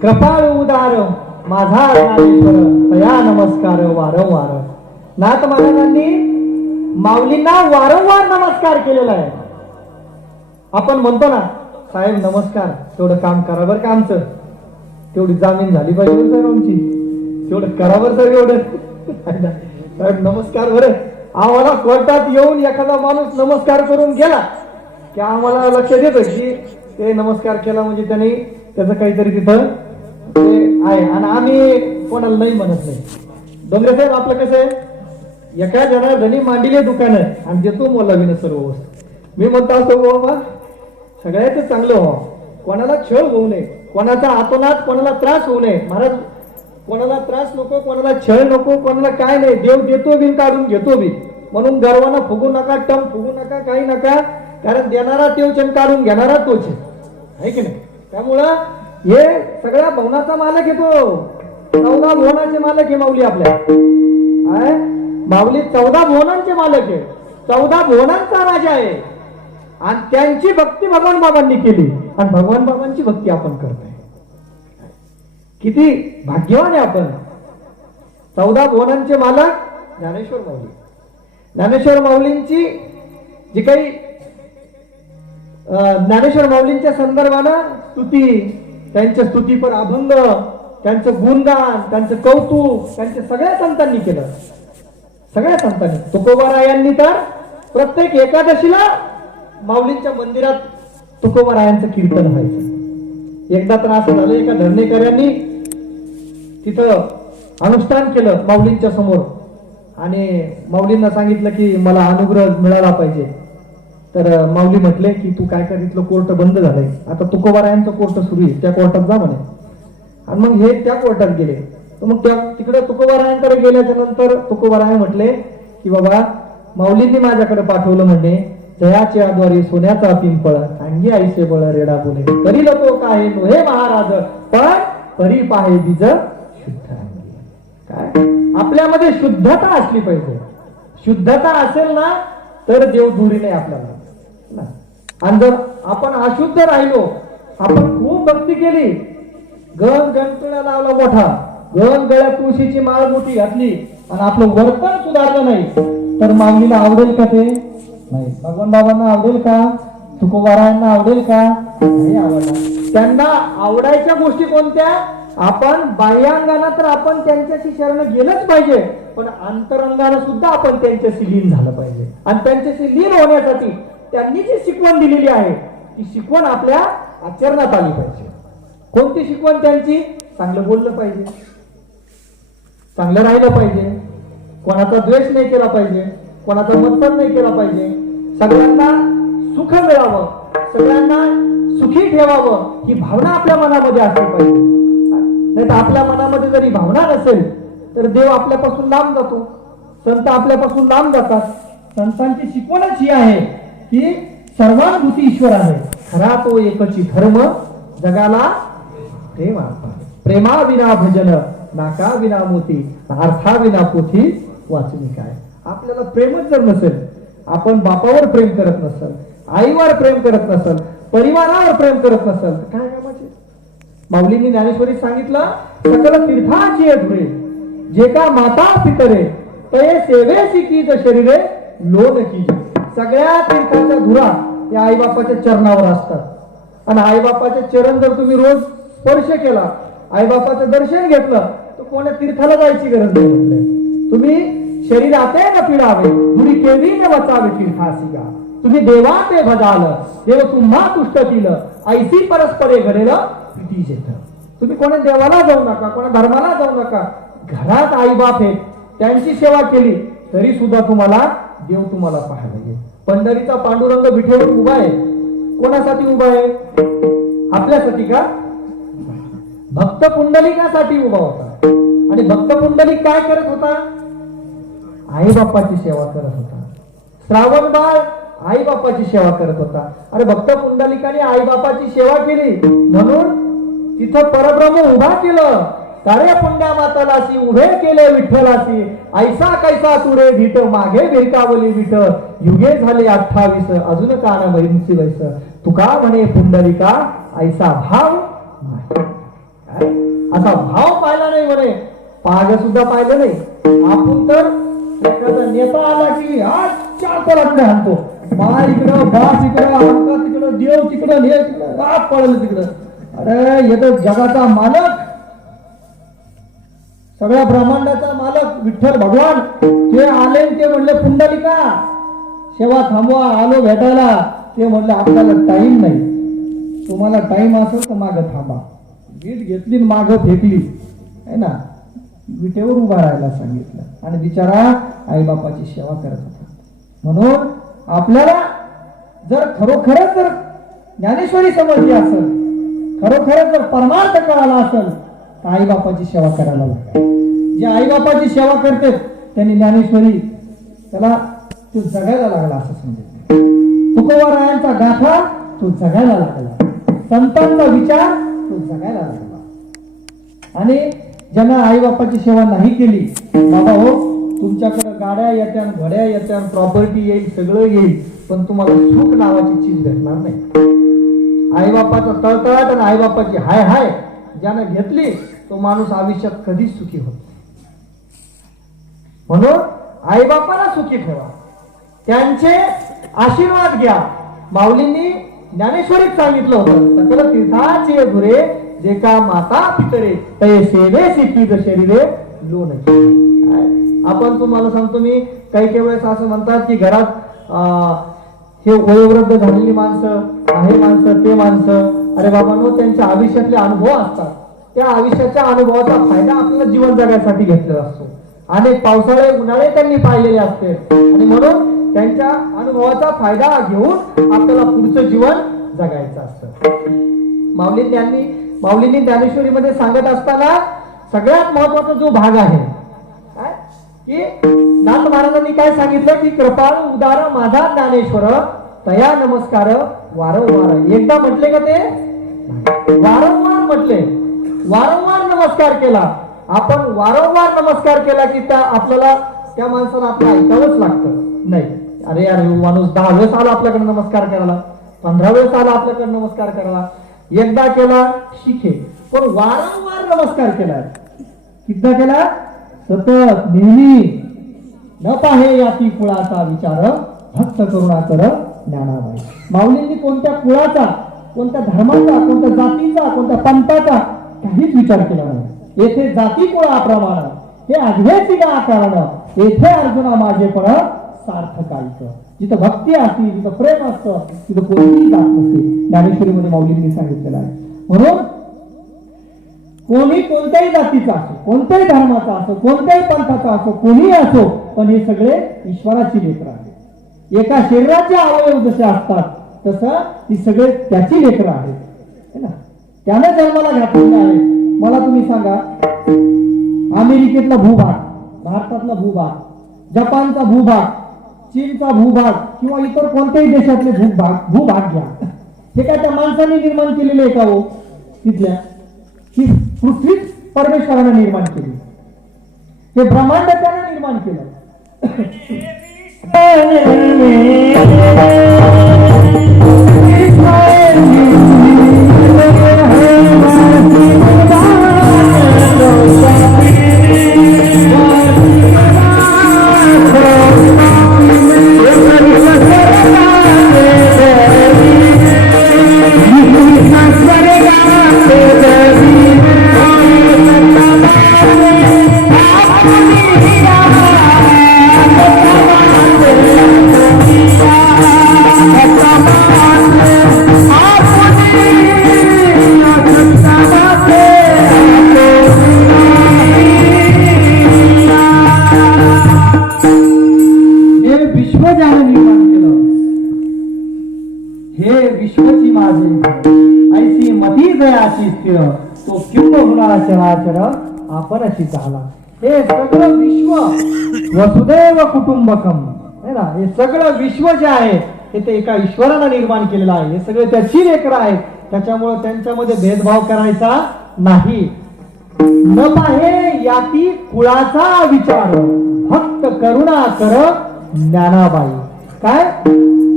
कृपाळू उदार माझा ज्ञानेश्वर तया नमस्कार वारंवार. नाथ महाराजांनी माऊलींना वारंवार नमस्कार केलेला आहे. आपण म्हणतो ना साहेब नमस्कार, तेवढं काम करा बरं का आमचं, तेवढी जामीन झाली पाहिजे बरं साहेब आमची, तेवढं करा बरं साहेब एवढं. साहेब नमस्कार बरं. आम्हाला कोर्टात येऊन एखादा माणूस नमस्कार करून गेला की आम्हाला लक्ष देतं की ते नमस्कार केला म्हणजे त्याने त्याचं काहीतरी तिथं ते आहे, आणि आम्ही कोणाला नाही म्हणत नाही. डोंगरे साहेब आपलं कसं आहे, एका जणांनी मांडीले दुकान आहे आणि देतो मला विन सर्व वस्तू. मी म्हणतो असतो बाबा सगळ्याच चांगलं व्हावं, कोणाला छळ होऊ नये, कोणाचा आतोनात कोणाला त्रास होऊ नये. महाराज कोणाला त्रास नको, कोणाला छळ नको, कोणाला काय नाही. देव देतो बी काढून घेतो बी, म्हणून गर्वानं फुगू नका, टम फुगू नका, काही नका, कारण देणारा तोच आणि काढून घेणारा तोच आहे की नाही. त्यामुळं हे सगळ्या भवनाचा मालक येतो, 14 भुवनाचे मालक आहे माऊली आपल्या. माऊली 14 भुवनांचे मालक आहे, 14 भुवनांचा राजा आहे. आणि त्यांची भक्ती भगवान बाबांनी केली आणि भगवान बाबांची भक्ती आपण करतोय. किती भाग्यवान आहे आपण. 14 भुवनांचे मालक ज्ञानेश्वर माऊली. ज्ञानेश्वर माऊलींची जी काही ज्ञानेश्वर माऊलींच्या संदर्भानं स्तुती, त्यांच्या स्तुतीपर अभंग, त्यांचं गुणगान, त्यांचं कौतुक, त्यांच्या सगळ्या संतांनी केलं. सगळ्या संतांनी. तुकोबारायांनी तर प्रत्येक एकादशीला माऊलींच्या मंदिरात तुकोबारायांचं कीर्तन व्हायचं. एकदा तर असं झालं, एका धरणेकरांनी तिथं अनुष्ठान केलं माऊलींच्या समोर आणि माऊलींना सांगितलं की मला अनुग्रह मिळाला पाहिजे. तर माऊली म्हटले की तू काय कर, इथलं कोर्ट बंद झालंय, आता तुकोबारायांचं कोर्ट सुरू आहे, त्या कोर्टात जा म्हणे. आणि मग हे त्या कोर्टात गेले. तर मग त्या तिकडे तुकोबारायांकडे गेल्याच्या नंतर तुकोबाराय म्हटले की बाबा माऊलींनी माझ्याकडे पाठवलं म्हणे, जयाच्या द्वारे सोन्याचा पिंपळ अंगी आईसे बळ रेडा बोले, करील तो काय नोहे महाराज पण परी पाहे बीज शुद्ध अंगी. काय आपल्यामध्ये शुद्धता असली पाहिजे. शुद्धता असेल ना तर देव दुरी नाही आपल्याला. आणि जर आपण अशुद्ध राहिलो, आपण खूप भक्ती केली, गण गणतुळा लावला मोठा, गण गळ्यात तुळशीची माळ मोठी घातली आणि आपलं वर्तन सुधारलं नाही तर माऊलीला आवडेल का? ते नाही. भगवान बाबांना आवडेल का? तुकोबारायांना आवडेल का? नाही आवडणार. त्यांना आवडायच्या गोष्टी कोणत्या? आपण बाह्यांगाने तर आपण त्यांच्याशी शरण गेलंच पाहिजे, पण अंतरंगाने सुद्धा आपण त्यांच्याशी लीन झालं पाहिजे. आणि त्यांच्याशी लीन होण्यासाठी त्यांनी जी शिकवण दिलेली आहे ती शिकवण आपल्या आचरणात आली पाहिजे. कोणती शिकवण त्यांची? चांगलं बोललं पाहिजे, चांगलं राहिलं पाहिजे, कोणाचा द्वेष नाही केला पाहिजे, कोणाचा मतभेद नाही केला पाहिजे, सगळ्यांना सुख मिळावं, सगळ्यांना सुखी ठेवावं ही भावना आपल्या मनामध्ये असली पाहिजे. नाही तर आपल्या मनामध्ये जरी भावना नसेल तर देव आपल्यापासून लांब जातो, संत आपल्यापासून लांब जातात. संतांची शिकवणच ही आहे की सर्वानुभूती ईश्वर आहे, खरा तो एकची धर्म जगाला प्रेम आपा, प्रेमा विना भजन नाका विना मोती, अर्था विना पोथी वाचनी काय. आपल्याला प्रेमच जर नसेल, आपण बापावर प्रेम करत नसेल, आईवर प्रेम करत नसेल, परिवारावर प्रेम करत नसेल तर काय कामाचे. माऊलींनी ज्ञानेश्वरीत सांगितलं, सकल तीर्थाची धुरे जे का माता पितरे तये सेवेसी कीज शरीरे लोन की. सगळ्या तीर्थाच्या धुरा या आई बापाच्या चरणावर असतात आणि आई बापाचे चरण जर तुम्ही रोज स्पर्श केला, आई बापाचं दर्शन घेतलं तर कोणा तीर्थाला जायची गरज नाही. तुम्ही शरीराते न पिडावे तुम्ही केवी न वाचावे तीर्थासी गा, तुम्ही देवा ते भजाल देव तुम्हा तुष्टतील ऐसी परस्परे घडेल प्रीती जेथ. तुम्ही कोणा देवाला जाऊ नका, कोणा धर्माला जाऊ नका, घरात आई बाप आहेत त्यांची सेवा केली तरी सुद्धा तुम्हाला देव तुम्हाला पाहायला येईल. पंढरीचा पांडुरंग विठेवर उभा आहे, कोणासाठी उभा आहे? आपल्यासाठी का? भक्त पुंडलिकासाठी उभा होता. आणि भक्त पुंडलिक काय करत होता? आई बापाची सेवा करत होता. श्रावण बाळ आई बापाची सेवा करत होता. अरे भक्त पुंडलिकाने आई बापाची सेवा केली म्हणून तिथं परब्रह्म उभा केलं. कार्य पुण्या मातालासी उभे केले विठ्ठलासी ऐसा कैसा तुरे भीट मागे भिरकावली विठ युगे झाले 28 अजून कान भैंची वैस तुका म्हणे पुंडलिका ऐसा भाव नाही. असा भाव पाहिला नाही म्हणे. पाग सुद्धा पाहिलं नाही. आपण तर एखादा नेता आला की आज 4 तोलाकडे आणतो. बा इकडं बास इकडं अंका तिकडं देव तिकडं हे तिकडं रात पडलं तिकडं. अरे येतो जगाचा मालक सगळ्या ब्रह्मांडाचा मालक विठ्ठल भगवान ते आले ते म्हणले पुंडलिका सेवा थांबवा आलो भेटायला. ते म्हणले आपल्याला टाइम नाही. तुम्हाला टाइम असेल तर मागं थांबा. वीट घेतली मागं फेकली है ना. विटेवर उभा राहायला सांगितलं आणि बिचारा आईबापाची सेवा करत होता. म्हणून आपल्याला जर खरोखरच जर ज्ञानेश्वरी समजली असेल खरोखरच जर परमार्थ कळाला असेल तर आईबापाची सेवा करायला लागते. जे आईबापाची सेवा करते त्यांनी ज्ञानेश्वरी त्याला तो जगायला लागला असं समजेल. तुकोबारायांचा गाथा तो जगायला लागला. संतांचा विचार तो जगायला लागला. आणि ज्यांना आईबापाची सेवा नाही केली बाबा हो तुमच्याकडे गाड्या येत्या घड्या येत्या प्रॉपर्टी येईल सगळं येईल पण तुम्हाला सुख नावाची चीज भेटणार नाही. आईबापाचा तळतळाट आणि आईबापाची हाय हाय ज्यानं घेतली तो माणूस आयुष्यात कधीच सुखी होत. म्हणून आईबापाला सुखी ठेवा. त्यांचे आशीर्वाद घ्या. माऊलींनी ज्ञानेश्वरीत सांगितलं होतं सकल तीर्थाचे धुरे जे का माता पितरे तये सेवे सिद्धीद शरीरे लोन. आपण तुम्हाला सांगतो मी काही वेळेस असं म्हणतात की घरात हे वयोवृद्ध झालेली माणसं आहे माणसं ते माणसं अरे बाबांनो त्यांच्या आयुष्यातले अनुभव असतात. त्या आयुष्याच्या अनुभवाचा फायदा आपल्याला जीवन जगण्यासाठी घेतलेला असतो. अनेक पावसाळे उन्हाळे त्यांनी पाहिलेले असते आणि म्हणून त्यांच्या अनुभवाचा फायदा घेऊन आपल्याला पुढचं जीवन जगायचं असतं. माऊलींनी ज्ञानेश्वरीमध्ये सांगत असताना सगळ्यात महत्वाचा जो भाग आहे की नाथ महाराजांनी काय सांगितलं की कृपाळ उदार माझा ज्ञानेश्वर तया नमस्कार वारंवार. एकदा म्हटले का ते वारंवार म्हटले. वारंवार नमस्कार केला. आपण वारंवार नमस्कार केला की त्या आपल्याला त्या माणसाला आपलं ऐकावंच लागतं. नाही अरे यार माणूस 10 वेळेस आला आपल्याकडे नमस्कार करायला 15 वेळेस आला आपल्याकडे नमस्कार करायला एकदा केला शिखे पण वारंवार नमस्कार केला किती केला सतत नेहमी न पाहे याती कुळाचा विचार भक्त करुणा कर ज्ञानाबाई. माऊलींनी कोणत्या कुळाचा कोणत्या धर्माचा कोणत्या जातीचा कोणत्या पंथाचा काहीच विचार केला नाही. येथे जाती कुळाप्रमाण हे आघवेची का कारण येथे अर्जुना माझे पण सार्थकायचं. जिथं भक्ती असते जिथं प्रेम असतं तिथं कोणतीही जात नसते. ज्ञानेश्वरीमध्ये माऊलींनी सांगितलेलं आहे. म्हणून कोणी कोणत्याही जातीचा असो कोणत्याही धर्माचा असो कोणत्याही पंथाचा असो कोणीही असो पण हे सगळे ईश्वराची लेकरं आहेत. एका शरीराचे अवयव जसे असतात तसं ही सगळे त्याची लेकरं आहेत ना. त्याने जन्माला घातलेला आहे. मला तुम्ही सांगा अमेरिकेतला भूभाग भारतातला भूभाग जपानचा भूभाग चीनचा भूभाग किंवा इतर कोणत्याही देशातले भूभाग घ्या. हे काय त्या माणसाने निर्माण केलेले आहे का हो. तिथल्या ही पृथ्वी परमेश्वराने निर्माण केली. हे ब्रह्मांड त्याने निर्माण केलं. तो किंब होणार चराचर आपणशी झाला. हे सगळं विश्व वसुदैव कुटुंबकम है ना. हे सगळं विश्व जे आहे ते एका ईश्वरानं निर्माण केलेलं आहे. हे सगळे त्याची लेकरं आहेत. त्याच्यामुळे त्यांच्यामध्ये भेदभाव करायचा नाही. न पाहे याती कुळाचा विचार, भक्त करुणा कर ज्ञानाबाई. काय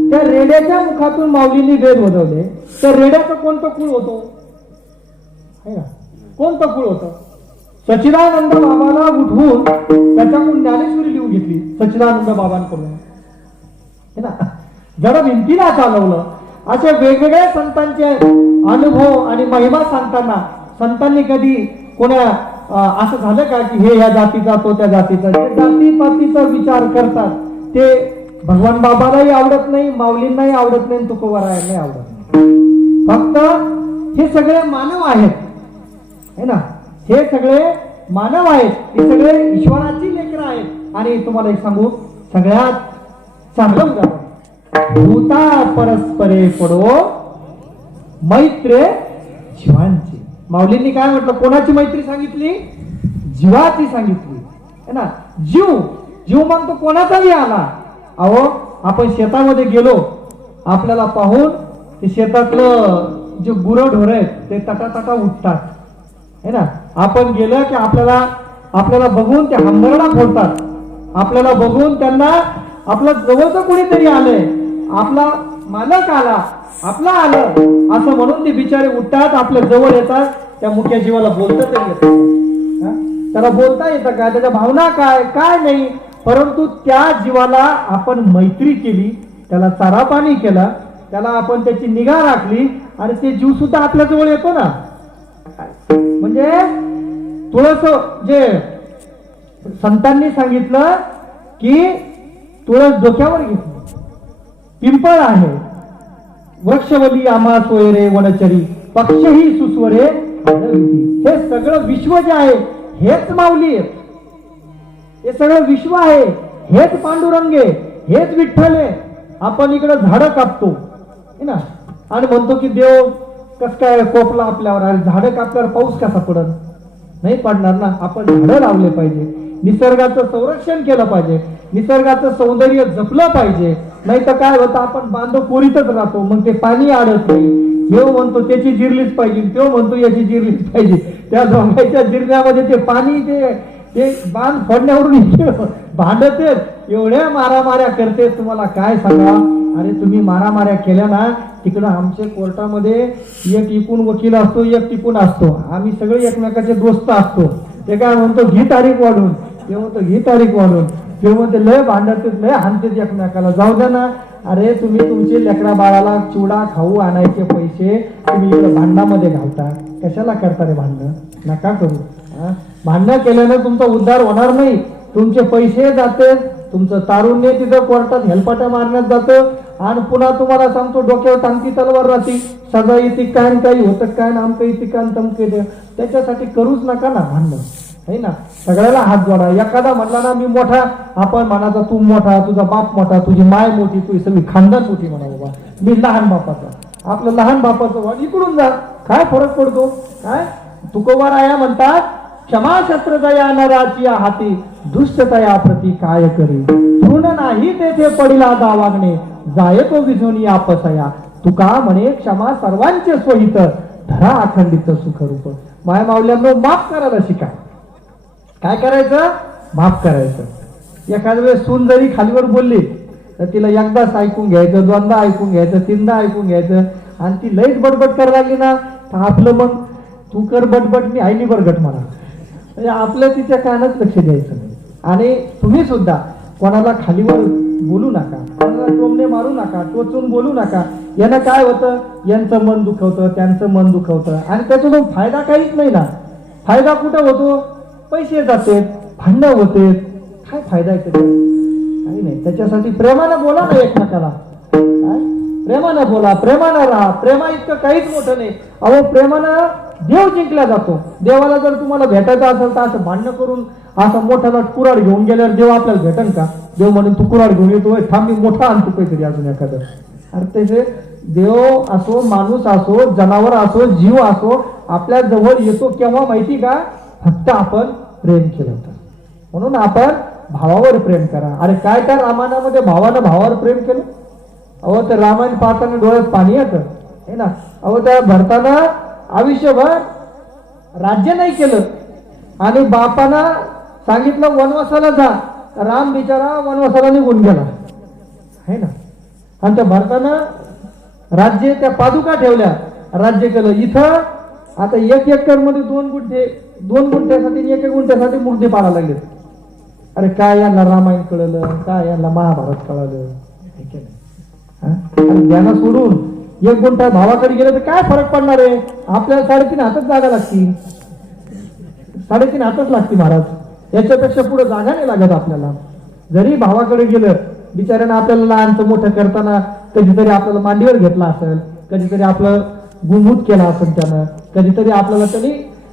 त्या रेड्याच्या मुखातून माऊलींनी वेद वदवले. तर रेड्याचं कोणतं कुळ होतो? कोणतं कुळ होतं? सच्चिदानंद बाबाला उठवून त्याच्याकडून ज्ञानेश्वरी लिहून घेतली सच्चिदानंद बाबांकडून, है ना. जड भिंतीला चालवलं. असे वेगवेगळ्या संतांचे अनुभव आणि महिमा सांगताना संतांनी कधी कोणा असं झालं का की हे या जातीचा तो त्या जातीचा, जे जातीपातीचा विचार करतात ते भगवान बाबालाही आवडत नाही, माऊलींनाही आवडत नाही, तुकोबारायांनाही आवडत नाही. फक्त हे सगळे मानव आहेत, है ना. हे सगळे मानव आहेत, हे सगळे ईश्वराची लेकरं आहेत. आणि तुम्हाला एक सांगू, सगळ्यात चांगलं उदाहरण, भूता परस्परे पडो मैत्रे जीवांची. माऊलींनी काय म्हटलं? कोणाची मैत्री सांगितली? जीवाची सांगितली, है ना. जीव मग तो कोणाचाही आला. अहो आपण शेतामध्ये गेलो, आपल्याला पाहून ते शेतातलं जे गुरंढोरं आहेत ते तटातटा उठतात, है ना. आपण गेलं की आपल्याला बघून ते हंबरडा फोडतात. आपल्याला बघून त्यांना आपलं जवळचं कोणीतरी आलंय, आपला मालक आला, आपला आलं असं म्हणून ते बिचारे उठतात, आपल्या जवळ येतात. त्या मुख्य जीवाला बोलता तरी येतं? त्याला बोलता येतं का? त्याच्या भावना काय काय नाही. परंतु त्या जीवाला आपण मैत्री केली, त्याला चारा पाणी केला, त्याला आपण त्याची निगा राखली आणि ते जीव सुद्धा आपल्या जवळ येतो ना. म्हणजे तुळस, जे संतांनी सांगितलं की तुळस डोक्यावर घेतली, पिंपळ आहे, वृक्षवली आम्हा सोयरे वनचरी, पक्षही सुस्वरे. हे सगळं विश्व जे आहे हेच माऊली आहे. हे सगळं विश्व आहे, हेच पांडुरंगे, हेच विठ्ठल आहे. आपण इकडे झाडं कापतो, है ना, आणि म्हणतो की देव कस काय कोपला आपल्यावर. आणि झाडं कापल्यावर पाऊस कसा पडत? नाही पडणार ना. आपण झाडं लावले पाहिजे, निसर्गाचं संरक्षण केलं पाहिजे, निसर्गाचं सौंदर्य जपलं पाहिजे. नाही तर काय होतं, आपण बांधव कोरीतच राहतो, मग ते पाणी अडत नाही. देव म्हणतो त्याची जिरलीच पाहिजे, तो म्हणतो याची जिरलीच पाहिजे. त्या दोघांच्या जिरण्यामध्ये ते पाणी ते बांध फोडण्यावरून भांडते, एवढ्या मारामाऱ्या करते. तुम्हाला काय सांगा, अरे तुम्ही मारामाऱ्या केल्या ना, तिकडं आमच्या कोर्टामध्ये एक इकून वकील असतो, एक टिकून असतो. आम्ही सगळे एकमेकाचे दोस्त असतो. ते काय म्हणतो घी तारीख वाढून, ते म्हणतो घी तारीख वाढून, ते म्हणते लय भांडते, लय हाणते एकमेकाला. जाऊ द्या ना. अरे तुम्ही तुमचे लेकरा बाळाला चिवडा खाऊ आणायचे पैसे तुम्ही इकडे भांडणामध्ये घालता, कशाला करता रे भांडणं? नका करू. भांडणं केल्यानं तुमचा उद्धार होणार नाही, तुमचे पैसे जाते, तुमचं तारुण्य तिथं कोर्टात हेलपाट्या मारण्यात जातं. आणि पुन्हा तुम्हाला सांगतो डोक्यावर टांगती तलवार राहते, सजा येते काय काही होतं काय नामकं येते काय तमके. त्याच्यासाठी करूच नका ना भांडणं, है ना. सगळ्याला हात जोडा. एखादा म्हणला ना मी मोठा, आपण म्हणायचा तू मोठा, तुझा बाप मोठा, तुझी माय मोठी, तुझी सगळी खानदान मोठी म्हणा. बाबा मी लहान बापाचा, आपलं लहान बापाचं वाट इकडून जा, काय फरक पडतो? काय तुकोबाराया म्हणतात, क्षमा शस्त्र दया नराची हाती, दुष्टतया प्रती काय करी, तृण नाही तेथे पडिला दावागणे, जाय तो विझोनी आपसया. तुका म्हणे क्षमा सर्वांचे सोहित, धरा अखंडित सुखरूप. माय माऊल्यांनो माफ करायला शिका. काय करायचं? माफ करायचं. एखाद्या वेळेस सून जरी खालीवर बोलली तर तिला एकदाच ऐकून घ्यायचं, दोनदा ऐकून घ्यायचं, तीनदा ऐकून घ्यायचं. आणि ती लईच बडबड करायला लागली ना तर आपलं मग तू कर बडबड, मी आईनी बरगट म्हणा. म्हणजे आपलं तिच्या कानात लक्ष द्यायचं नाही. आणि तुम्ही सुद्धा कोणाला खालीवर बोलू नका, कोणाला टोमणे मारू नका, टोचून बोलू नका. यानं काय होतं, यांचं मन दुखवतं, त्यांचं मन दुखवतं आणि त्याच्यातून फायदा काहीच नाही ना. फायदा कुठं होतो? पैसे जाते, भांडणं होते, काय फायदा आहे त्याचा? काही नाही. त्याच्यासाठी प्रेमानं बोला ना एकमेकाला, प्रेमानं बोला, प्रेमानं राहा. प्रेमा इतकं काहीच मोठं नाही. अहो प्रेमानं देव जिंकला जातो. देवाला जर तुम्हाला भेटायचं असेल तर असं भांडणं करून असं मोठ्याला कुऱ्हाड घेऊन गेल्यावर देव आपल्याला भेटेल का? देव म्हणून तू कुऱ्हाड घेऊन येतो, थांब मी मोठा आणतो काहीतरी अजून एखादं. अरे त्याचे देव असो, माणूस असो, जनावर असो, जीव असो, आपल्या जवळ येतो केव्हा माहिती का? फक्त आपण प्रेम केलं तर. म्हणून आपण भावावर प्रेम करा. अरे काय त्या रामायणामध्ये भावानं भावावर प्रेम केलं? अहो ते रामायण पाहताना डोळ्यात पाणी येतं, है ना. अहो त्या भरताना आयुष्यभर राज्य नाही केलं, आणि बापानं सांगितलं वनवासाला जा, राम बिचारा वनवासाला निघून गेला है ना. आणि त्या भरतानं राज्य त्या पादुका ठेवल्या, राज्य केलं. इथं आता 1 एकर मध्ये 2 गुंठ्यासाठी 1 गुंठ्यासाठी मूर्ती पाडायला लागले. अरे काय यांना रामायण कळलं, काय यांना महाभारत कळलं. ज्ञान सोडून 1 गुंठा भावाकडे गेलं तर काय फरक पडणार आहे. आपल्याला 3.5 हातच जागा लागती, 3.5 हातच लागते महाराज. याच्यापेक्षा पुढे जागा नाही लागत आपल्याला. जरी भावाकडे गेलं, बिचाऱ्यानं आपल्याला लहानचं मोठं करताना कधीतरी आपल्याला मांडीवर घेतला असेल, कधीतरी आपलं गुणगुत केला असेल त्यानं, कधीतरी आपल्याला त्यांनी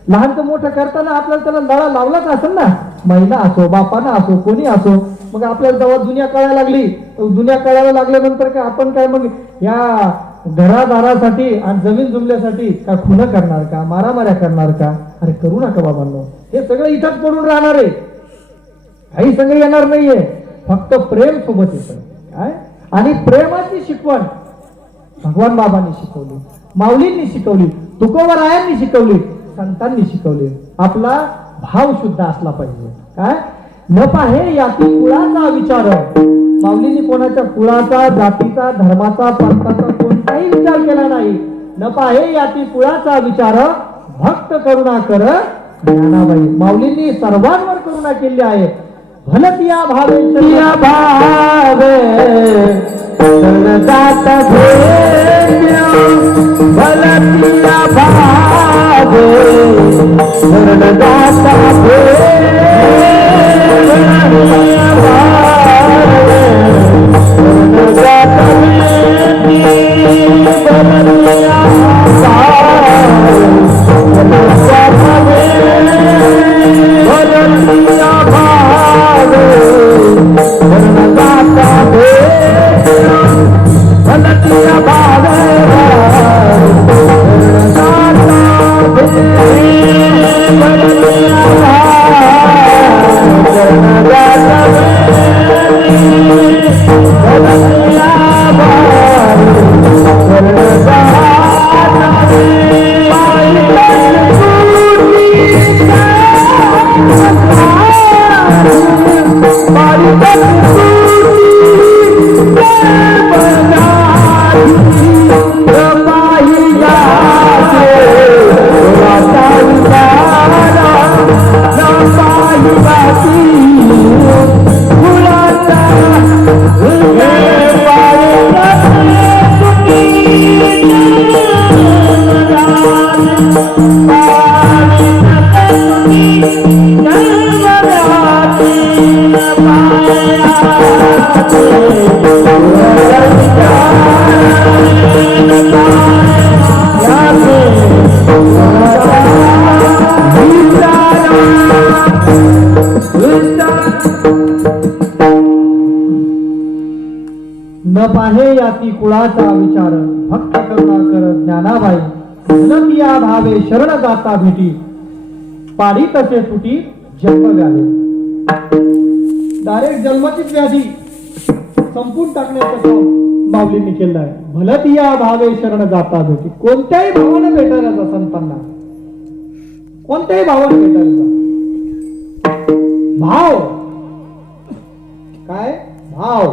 लहानचं मोठं करताना आपल्याला त्याला लळा लावलाच असेल ना. महिला असो, बापानं असो, कोणी असो. मग आपल्याला जेव्हा दुनिया कळायला लागली, दुनिया कळायला लागल्यानंतर काय आपण काय मग या घरादारासाठी आणि जमीन जुमल्यासाठी का खुनं करणार का, मारामाऱ्या करणार का. अरे करू नका बाबांनो. हे सगळं इथंच पडून राहणार आहे, काही सगळं येणार नाहीये. फक्त प्रेम सोबत येतं काय. आणि प्रेमाची शिकवण भगवान बाबांनी शिकवली, माऊलींनी शिकवली, तुकोबरायांनी शिकवली, संतांनी शिकवली. आपला भाव शुद्ध असला पाहिजे काय. न पाहे याती कुळाचा विचार. माऊलींनी कोणाच्या कुळाचा, जातीचा, धर्माचा, पंथाचा कोणताही विचार केला नाही. न पाहे याती कुळाचा विचार, भक्त करुणा कर ज्ञानाबाई. माऊलींनी सर्वांवर करुणा केली आहे. भलतिया भावे शरिया भावे जात भलतिया भावे जात न पाहे याती कुळाचा विचार, भक्त करुणा कर ज्ञानाबाई. भलतिया भावे शरण जाता भेटी, पाडी तसे तुटी जन्म व्याधी. डायरेक्ट जन्माचीच व्याधी संपून टाकण्याचं काम माऊलींनी केलं आहे. भलतिया भावे शरण जाता भेटी. कोणत्याही भावानं भेटायला जा संतांना, कोणत्याही भावानं भेटायला जा. भाव काय, भाव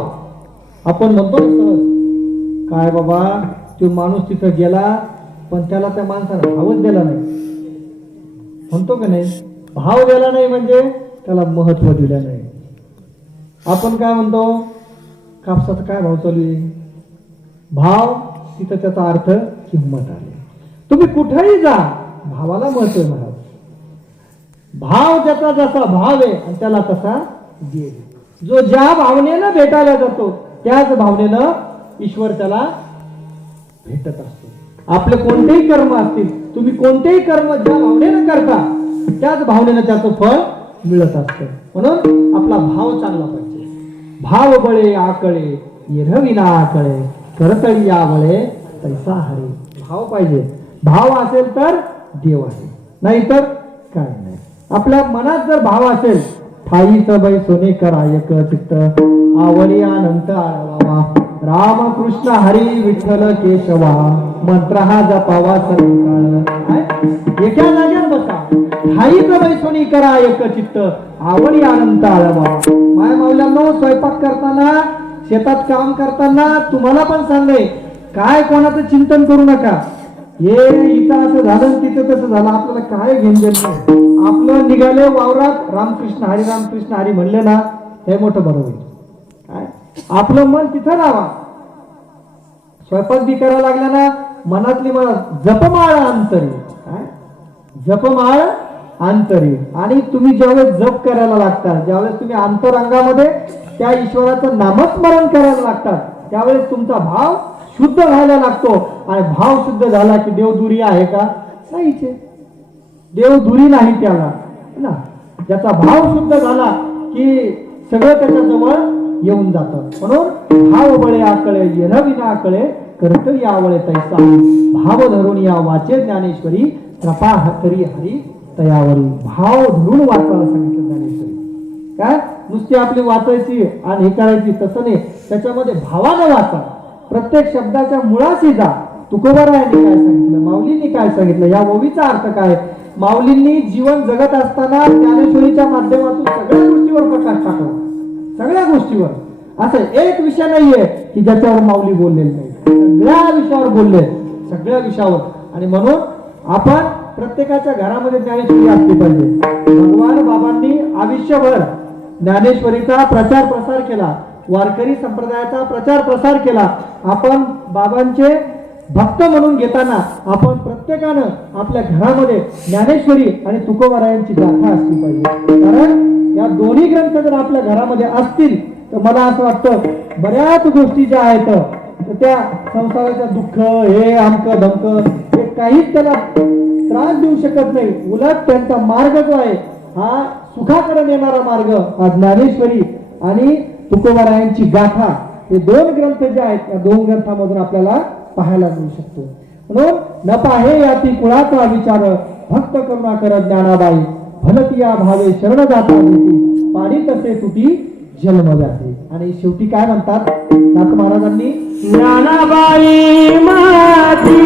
आपण म्हणतो ना सहज, काय बाबा तो माणूस तिथं गेला पण त्याला त्या माणसाला भावच दिला नाही, म्हणतो का नाही. भाव दिला नाही म्हणजे त्याला महत्व दिलं नाही. आपण काय म्हणतो, कापसाचा काय भाव चालू आहे, भाव, तिथं त्याचा अर्थ किंमत आली. तुम्ही कुठेही जा, भावाला महत्व आहे महाराज. भाव ज्याचा जसा भाव आहे आणि त्याला तसा देव. जो ज्या भावनेनं भेटायला जातो त्याच भावनेनं ईश्वर त्याला भेटत असतो. आपले कोणतेही कर्म असतील, तुम्ही कोणतेही कर्म ज्या भावनेनं करता त्याच भावनेनं त्याचं फळ मिळत असतं. म्हणून आपला भाव चांगला पाहिजे. भाव बळे आकळे येरविना आकळे, करतळी यावळे पैसा हरे. भाव पाहिजे. भाव असेल तर देव आहे, नाहीतर काय नाही. आपल्या मनात जर भाव असेल, ठाईच बाई सोने करायक चित्त, आवडी अनंत आळवावा, राम कृष्ण हरी विठ्ठल केशवा, मंत्र हा जपावा सर्वकाळ. एका जागेवर बसा, हाई प्रभैसोनी करा एक चित्त आवडी अनंत आळवा. माय माऊल्यांनो, स्वयंपाक करताना, शेतात काम करताना तुम्हाला पण सांगणे, काय कोणाचं चिंतन करू नका. हे इथं असं झालं तिथं तसं झालं, आपल्याला काय घेऊन देत नाही. आपलं निघाले वावरात रामकृष्ण हरी म्हणले ना, हे मोठं बरं होईल. काय आपलं मन तिथं राहावा. स्वयंपाक बी करायला लागला ना, मनातली मनात जपमाळ अंतरी. काय जपमाळ अंतरी. आणि तुम्ही ज्यावेळेस जप करायला लागतात, ज्यावेळेस तुम्ही अंतरंगामध्ये त्या ईश्वराचं नामस्मरण करायला लागतात, त्यावेळेस तुमचा भाव शुद्ध व्हायला लागतो. आणि भाव शुद्ध झाला की देव दुरी आहे का? नाहीच. देव दुरी नाही त्याला ना. ज्याचा भाव शुद्ध झाला की सगळं त्याच्या जवळ येऊन जातं. म्हणून भाव बळे आकळे येन विना आकळे करत यावळे तैसा. भाव धरून या वाचे ज्ञानेश्वरी कृपा करी हरी तयावरी. भाव धरून वाचायला सांगितलं ज्ञानेश्वरी. काय नुसती आपली वाचायची आणि हे करायची तसं नाही, त्याच्यामध्ये भावानं वाचा. प्रत्येक शब्दाच्या मुळाशी जा. तुकोबारायांनी काय सांगितलं, माऊलींनी काय सांगितलं, या ओवीचा अर्थ काय. माऊलींनी जीवन जगत असताना ज्ञानेश्वरीच्या माध्यमातून सगळ्या गोष्टीवर प्रकाश टाकला. सगळ्या गोष्टीवर. असं एक विषय नाहीये की ज्याच्यावर माऊली बोललेले नाही. सगळ्या विषयावर बोलले, सगळ्या विषयावर. आणि म्हणून आपण प्रत्येकाच्या घरामध्ये ज्ञानेश्वरी असली पाहिजे. भगवान बाबांनी आयुष्यभर ज्ञानेश्वरीचा प्रचार प्रसार केला, वारकरी संप्रदायाचा प्रचार प्रसार केला. आपण बाबांचे भक्त म्हणून घेताना आपण प्रत्येकानं आपल्या घरामध्ये ज्ञानेश्वरी आणि तुकोबारायांची गाथा असली पाहिजे. कारण या दोन्ही ग्रंथ जर आपल्या घरामध्ये असतील तर मला असं वाटतं बऱ्याच गोष्टी ज्या आहेत त्या संसाराचं दुःख, हे आमकं धमकं, हे काहीच त्याला त्रास देऊ शकत नाही. उलट त्यांचा मार्ग जो आहे हा सुखाकडे नेणारा मार्ग हा ज्ञानेश्वरी आणि तुकोबारायांची गाथा, हे दोन ग्रंथ जे आहेत या दोन ग्रंथामधून आपल्याला पाहायला मिळू शकतो. म्हणून न पाहे याती कुळाचा विचार भक्त करुणा करत ज्ञानाबाई भलतिया भावे शरण जाता होती पाणी तसे तुटी जन्म जाते. आणि शेवटी काय म्हणतात नाथ महाराजांनी, ज्ञानाबाई माती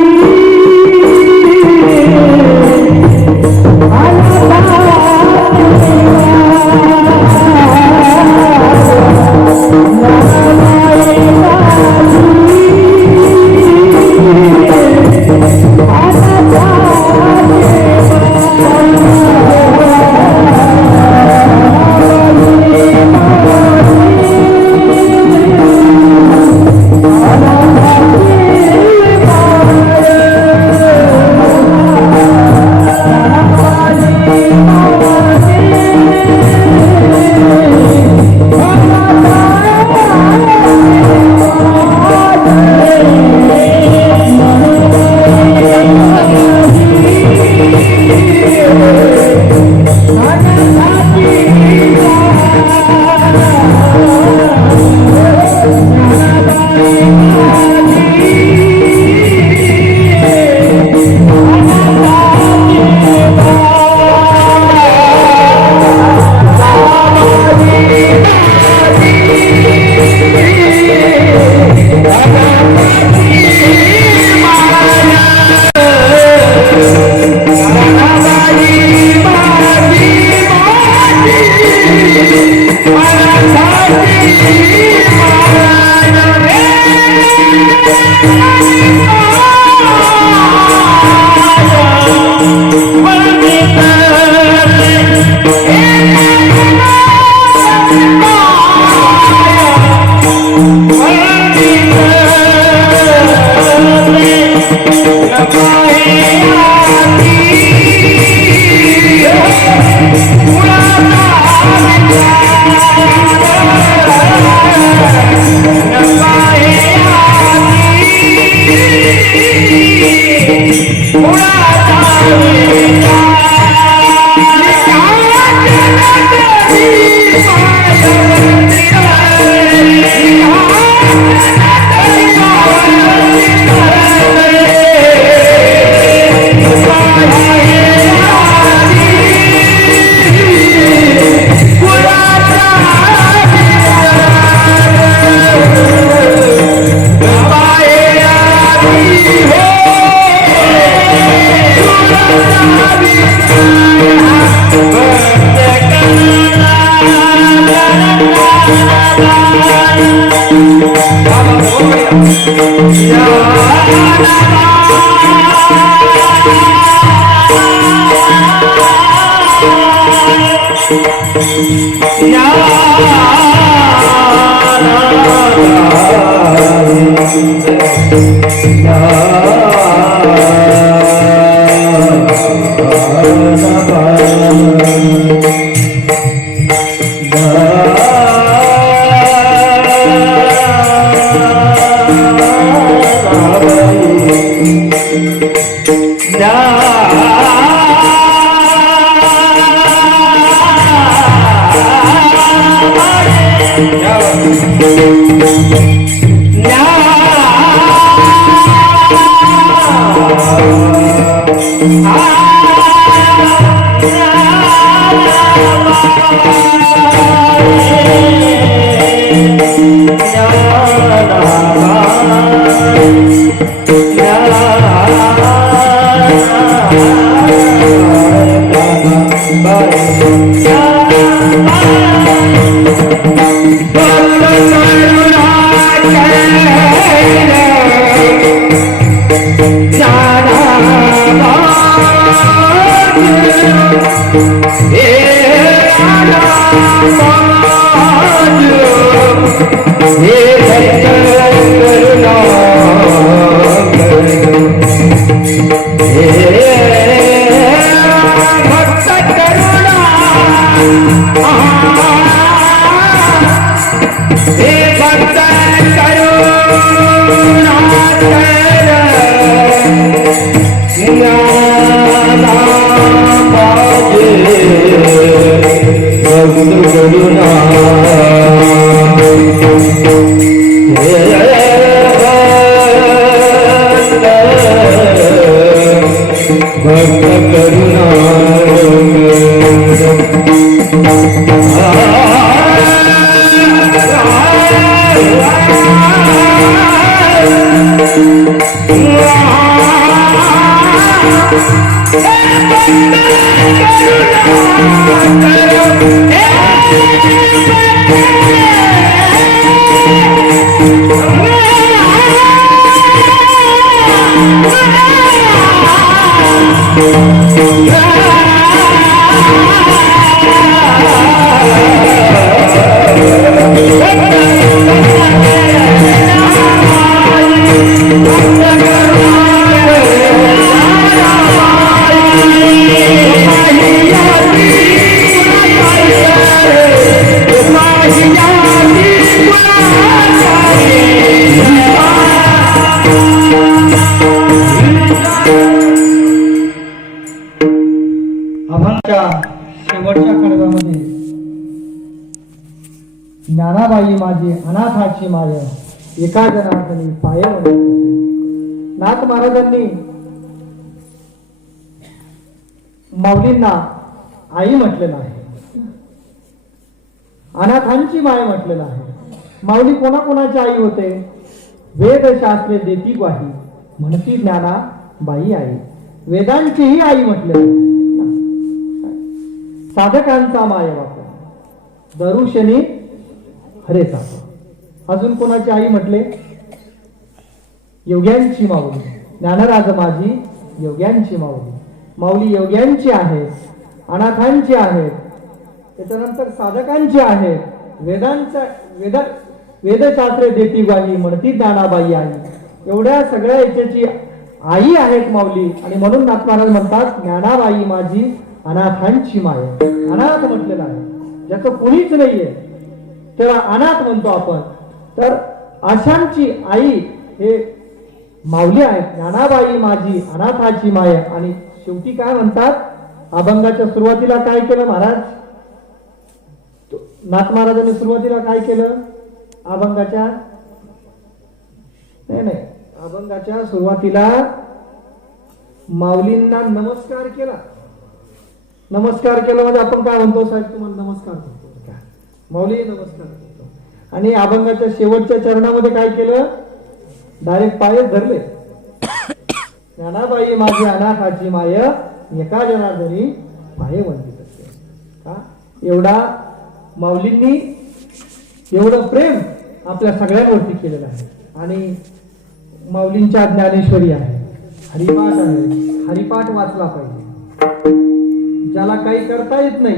Happy शेवटच्या खडगामध्ये ज्ञानाबाई माझी अनाथाची माय एका जनार्दनी पाय नाथ महाराजांनी माऊलींना आई म्हटलेलं आहे, अनाथांची माय म्हटलेलं आहे. माऊली कोणाकोणाची आई होते? वेदशास्त्रे देती ग्वाही म्हणती ज्ञाना बाई आई, वेदांचीही आई म्हटले. साधकांचा माय बाप दरुशनी हरे साप. अजून कोणाची आई म्हटले? योग्यांची माऊली. ज्ञानराज माझी योग्यांची माऊली. माऊली योग्यांची आहे, अनाथांची आहे, त्याच्यानंतर साधकांची आहे, वेदशास्त्रे देती ग्वाही म्हणती ज्ञानाबाई आई. एवढ्या सगळ्या याच्याची आई आहेत माऊली. आणि म्हणून नाथ महाराज म्हणतात ज्ञानाबाई माझी अनाथांची माय. अनाथ म्हटलेलं आहे, ज्याचं कुणीच नाहीये त्याला अनाथ म्हणतो आपण. तर अशांची आई हे माऊली आहेत. ज्ञानाबाई माझी अनाथाची माय. आणि शेवटी काय म्हणतात? अभंगाच्या सुरुवातीला काय केलं महाराज? नाथ महाराजांनी सुरुवातीला काय केलं? अभंगाच्या अभंगाच्या सुरुवातीला माऊलींना नमस्कार केला. नमस्कार केला म्हणजे आपण काय म्हणतो? साहेब तुम्हाला नमस्कार करतो, माऊली नमस्कार करतो. आणि अभंगाच्या शेवटच्या चरणामध्ये काय केलं? डायरेक्ट पाय धरले. ज्ञानाबाई माझी अनाथाची माय एका जनार्दनी पाये वंदित असते. का एवढा माऊलींनी एवढं प्रेम आपल्या सगळ्यांवरती केलेलं आहे. आणि माऊलींच्या ज्ञानेश्वरी आहे, हरिपाठ आहे, हरिपाठ वाचला पाहिजे. ज्याला काही करता येत नाही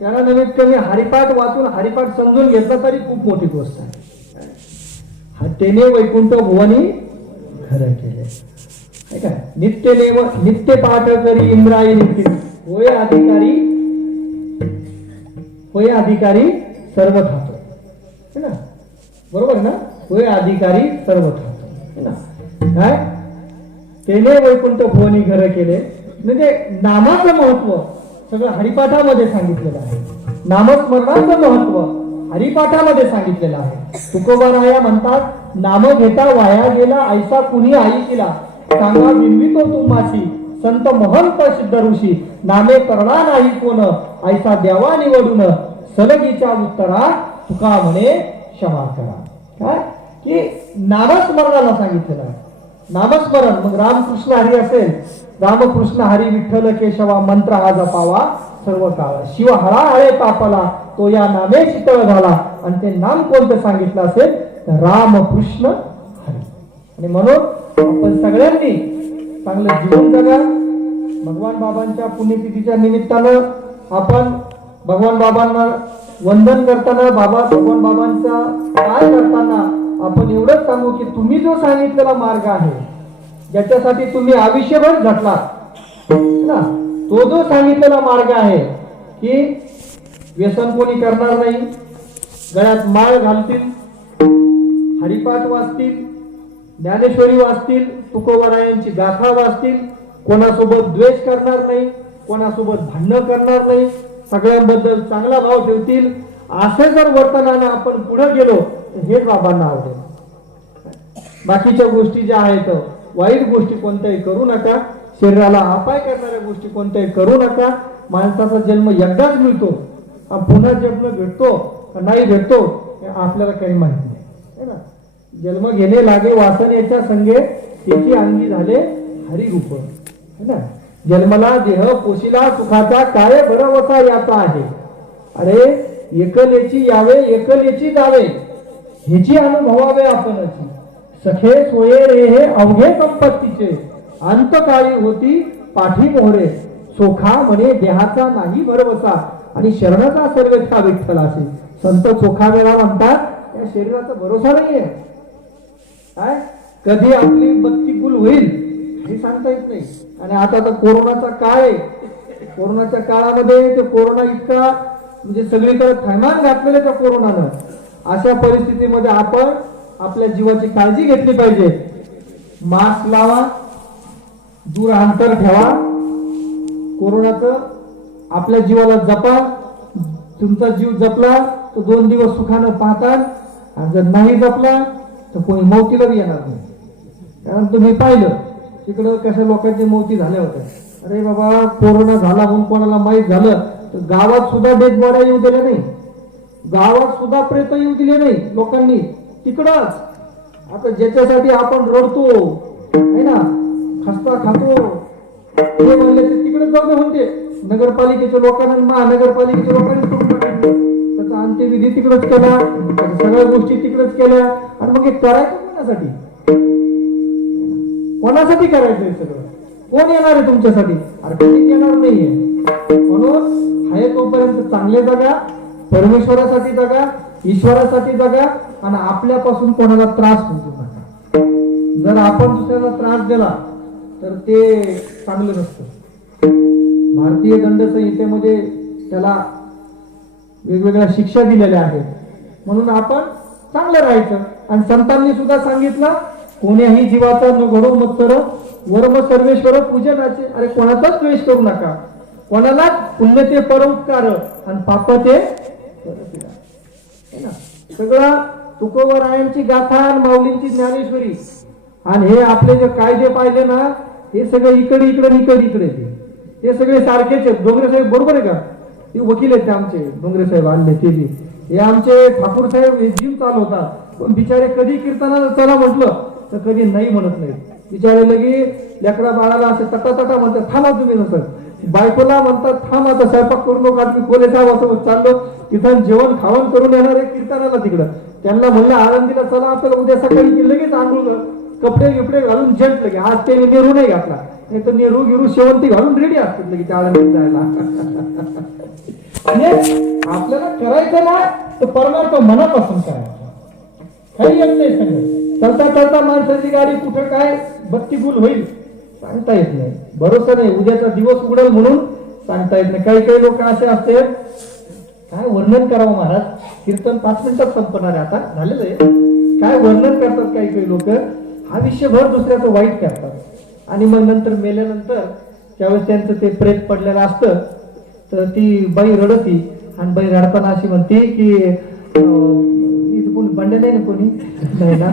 त्याला नवीन कमी हरिपाठ वाचून हरिपाठ समजून घेतला तरी खूप मोठी गोष्ट आहे. तेने वैकुंठ भुवनी घर केले, है का? नित्य पाठ करी इंद्रायणी, होय अधिकारी, होय अधिकारी सर्व थातो, है ना? बरोबर ना? होय अधिकारी सर्व थातो, है ना? काय तेने वैकुंठ भुवनी घर केले म्हणजे नामाचं महत्व सगळं हरिपाठामध्ये सांगितलेलं आहे. नामस्मरणाचं महत्व हरिपाठामध्ये सांगितलेलं आहे. तुकोबाराया म्हणतात, नाम घेता वाया गेला ऐसा कुणी आई केला, सांगा विनवितो तुम्हासी संत महंत सिद्ध ऋषी, नामे करला नाही कोण ऐसा देवा निवडून, सलगीच्या उत्तरा तुका म्हणे क्षमा करा. काय की नामस्मरणाला सांगितलेलं आहे. नामस्मरण मग रामकृष्ण हरी असेल, रामकृष्ण हरी विठ्ठल केशवा मंत्र हा जपावा सर्व काळ, शिव हळा हळे पापला तो या नामे शीतळ झाला. आणि ते नाम कोणतं सांगितलं असेल, रामकृष्ण हरी. आणि म्हणून आपण सगळ्यांनी चांगलं जीवन जगा. भगवान बाबांच्या पुण्यतिथीच्या निमित्तानं आपण भगवान बाबांना वंदन करताना, भगवान बाबांचा काय करताना आपण एवढंच सांगू की तुम्ही जो सांगितलेला मार्ग आहे, ज्याच्यासाठी तुम्ही आयुष्यभर झटला ना, तो जो सांगितलेला मार्ग आहे की व्यसन कोणी करणार नाही, गळ्यात माळ घालतील, हरिपाठ वाचतील, ज्ञानेश्वरी वाचतील, तुकोबारायांची गाथा वाचतील, कोणासोबत द्वेष करणार नाही, कोणासोबत भांडण करणार नाही, सगळ्यांबद्दल चांगला भाव ठेवतील. असे जर वर्तनाने आपण पुढे गेलो तर हेच बाबांना आवडेल. बाकीच्या गोष्टी ज्या आहेत, वाईट गोष्टी कोणत्याही करू नका, शरीराला अपाय करणाऱ्या गोष्टी कोणत्याही करू नका. माणसाचा जन्म एकदाच मिळतो, पुन्हा जन्म भेटतो का नाही भेटतो हे आपल्याला काही माहित नाही, है ना? जन्म घेणे लागे वासन याच्या संगे, त्याची अंगी झाले हरिरूप, है ना? जन्मला देह पोशिला सुखाचा, काय भरवसा याचा आहे. अरे एकलेची यावे एकलेची जावे, ह्याची अनुभवावे आपणची. सखे सोये रे हे अवघे संपत्तीचे, अंतकाळी होती पाठी मोहरे. सोखा म्हणे देहाचा नाही भरवसा, आणि शरणाचा सर्वेचा विठ्ठलासी. संत चोखा वेळा म्हणतात या शरीराचा भरोसा नाहीये. काय कधी आपली बत्ती गुल होईल हे सांगता येत नाही. आणि आता तर कोरोनाचा काळ आहे, कोरोनाच्या काळामध्ये ते कोरोना इतका म्हणजे सगळीकडे थैमान घातलेलं त्या कोरोनानं. अशा परिस्थितीमध्ये आपण आपल्या जीवाची काळजी घेतली पाहिजे. मास्क लावा, दूर अंतर ठेवा, कोरोनाचं आपल्या जीवाला जपा. तुमचा जीव जपला तर 2 दिवस सुखानं पाहताल, आणि जर नाही जपला तर कोणी मौतीला येणार नाही. कारण तुम्ही पाहिलं तिकडं कशा लोकांची मौती झाल्या होत्या. अरे बाबा कोरोना झाला म्हणून कोणाला माहीत झालं तर गावात सुद्धा डेड बॉड्या येऊ दिल्या नाही, गावात सुद्धा प्रेत येऊ दिले नाही लोकांनी. तिकडच आता ज्याच्यासाठी आपण रडतो है ना, खस्ता खातो, ते म्हणले ते तिकडे जाऊ दे म्हणते. नगरपालिकेच्या लोकांना महानगरपालिकेच्या लोकांनी करून टाकलं, त्याचा अंत्यविधी तिकडच केला, सगळ्या गोष्टी तिकडच केल्या. आणि मग हे करायचं कोणासाठी, कोणासाठी करायचंय सगळं? कोण येणार आहे तुमच्यासाठी? अरे कोणी येणार नाहीये. म्हणून आहे तोपर्यंत चांगले जगा, परमेश्वरासाठी जगा, ईश्वरासाठी जगा, आणि आपल्यापासून कोणाला त्रास होऊ नका. जर आपण दुसऱ्याला त्रास दिला तर ते चांगलं नसतं. भारतीय दंड संहितेमध्ये त्याला वेगवेगळ्या शिक्षा दिलेल्या आहेत. म्हणून आपण चांगलं राहायचं. आणि संतांनी सुद्धा सांगितलं, कोण्याही जीवाचा न घडो मत्सर, वर्म सर्वेश्वर पूजनाचे. अरे कोणाचाच द्वेष करू नका, कोणाला पुण्य ते परोपकार आणि पाप ते परपीडा, है ना? सगळं तुकोबारायांची गाथा आणि माऊलींची ज्ञानेश्वरी आणि हे आपले जे कायदे पाहिले ना, हे सगळे इकडे इकडे इकडे इकडे ते सगळे सारखेच आहेत. डोंगरे साहेब बरोबर आहे का? ते वकील आहेत ते आमचे डोंगरे साहेब आणले ते बी. हे आमचे ठाकूर साहेब जिम चालवतात, पण बिचारे कधी कीर्तनाला चला म्हटलं तर कधी नाही म्हणत नाही. बिचारे लगे लेकरा बाळाला असे तटा तटा म्हणतात, थांबा तुम्ही नसत बायकोला म्हणतात थांब आता स्वयंपाक करू नको, आज मी कोले साहेबासोबत चाललो तिथं जेवण खावण करून येणार आहे कीर्तनाला तिकडं. त्यांना म्हणलं आळंदीला चला आपल्याला उद्या सकाळी की लगेच आंघोळ कपडे गिपडे घालून झट लगे. आज ते नेहरू नाही घातला, नाही तर नेहरू गिरू शेवंती घालून रेडी असतात लगे त्या आळंदीत जायला. म्हणजे आपल्याला करायचं ना तर परमार्थ मनापासून करायचं, काही येत नाही सगळं. चलता चलता माणसाची गाडी कुठं काय बत्ती गुल होईल सांगता येत नाही, भरोसा नाही. उद्याचा दिवस उघडेल म्हणून सांगता येत नाही. काही काही लोक असे असते, काय वर्णन करावं महाराज, कीर्तन 5 मिनिटात संपणार आहे आता झालेलं आहे. काय वर्णन करतात काही काही लोक, आयुष्यभर दुसऱ्याचं वाईट करतात आणि मग नंतर मेल्यानंतर त्यावेळेस त्यांचं ते प्रेत पडलेलं असतं तर ती बाई रडती आणि बाई रडताना अशी म्हणते की कोणी बंड्या नाही ना, कोणी नाही ना,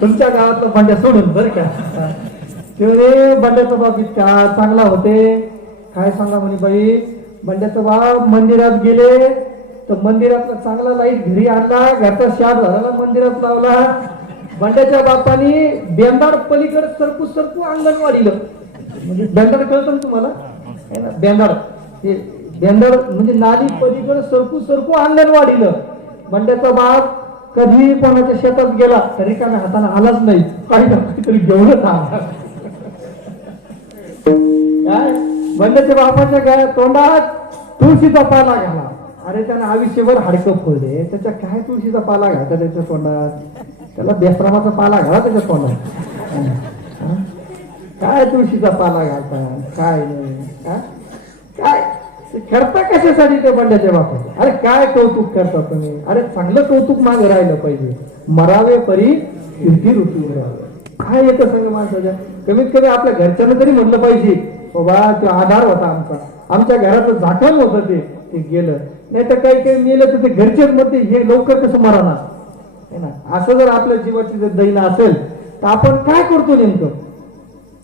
तुमच्या गावातला बंड्या सोडून बरं का. ते बंड्याचा बाप इतका चांगला होते, काय सांगा म्हणे बाई. बंड्याचा बाप मंदिरात गेले तर मंदिरातला चांगला लाईट घरी आणला, घरचा शाद झाला मंदिरात लावला. बंड्याच्या बापानी बेंदाड पलीकडे सरकू सरकू अंगणवाडीला, म्हणजे बेंदाड कळतं ना तुम्हाला, बेंदाड ते बेंदाड म्हणजे नाली पलीकडे सरकू सरकू अंगणवाडीला. बंड्याचा बाप कधी कोणाच्या शेतात गेला तरी का हाताने आलाच नाही, काही ना काहीतरी घेऊनच आला. काय बंड्याच्या बापाच्या काय तोंडात तुळशीचा पाला घाला. अरे त्यानं आयुष्यभर हाडकं फोडले, त्याच्या काय तुळशीचा पाला घालता त्याच्या तोंडात, त्याला बेसरामाचा पाला घाला त्याच्या तोंडात. काय तुळशीचा पाला घालता, काय नाही काय करता कशासाठी ते बंड्याच्या बापाचे. अरे काय कौतुक करता तुम्ही, अरे चांगलं कौतुक मागे राहिलं पाहिजे. मरावे परी कीर्ती ऋतू काय येतं सगळं माणसाच्या. कमीत कमी आपल्या घरच्यांना तरी म्हटलं पाहिजे बाबा तो आधार होता आमचा, आमच्या घराचं झाकण होतं ते गेलं. नाही तर काही काही मेलं तर ते घरचेच मध्ये हे लवकर कसं मराणार है ना. असं जर आपल्या जीवाची जर दैना असेल तर आपण काय करतो नेमकं,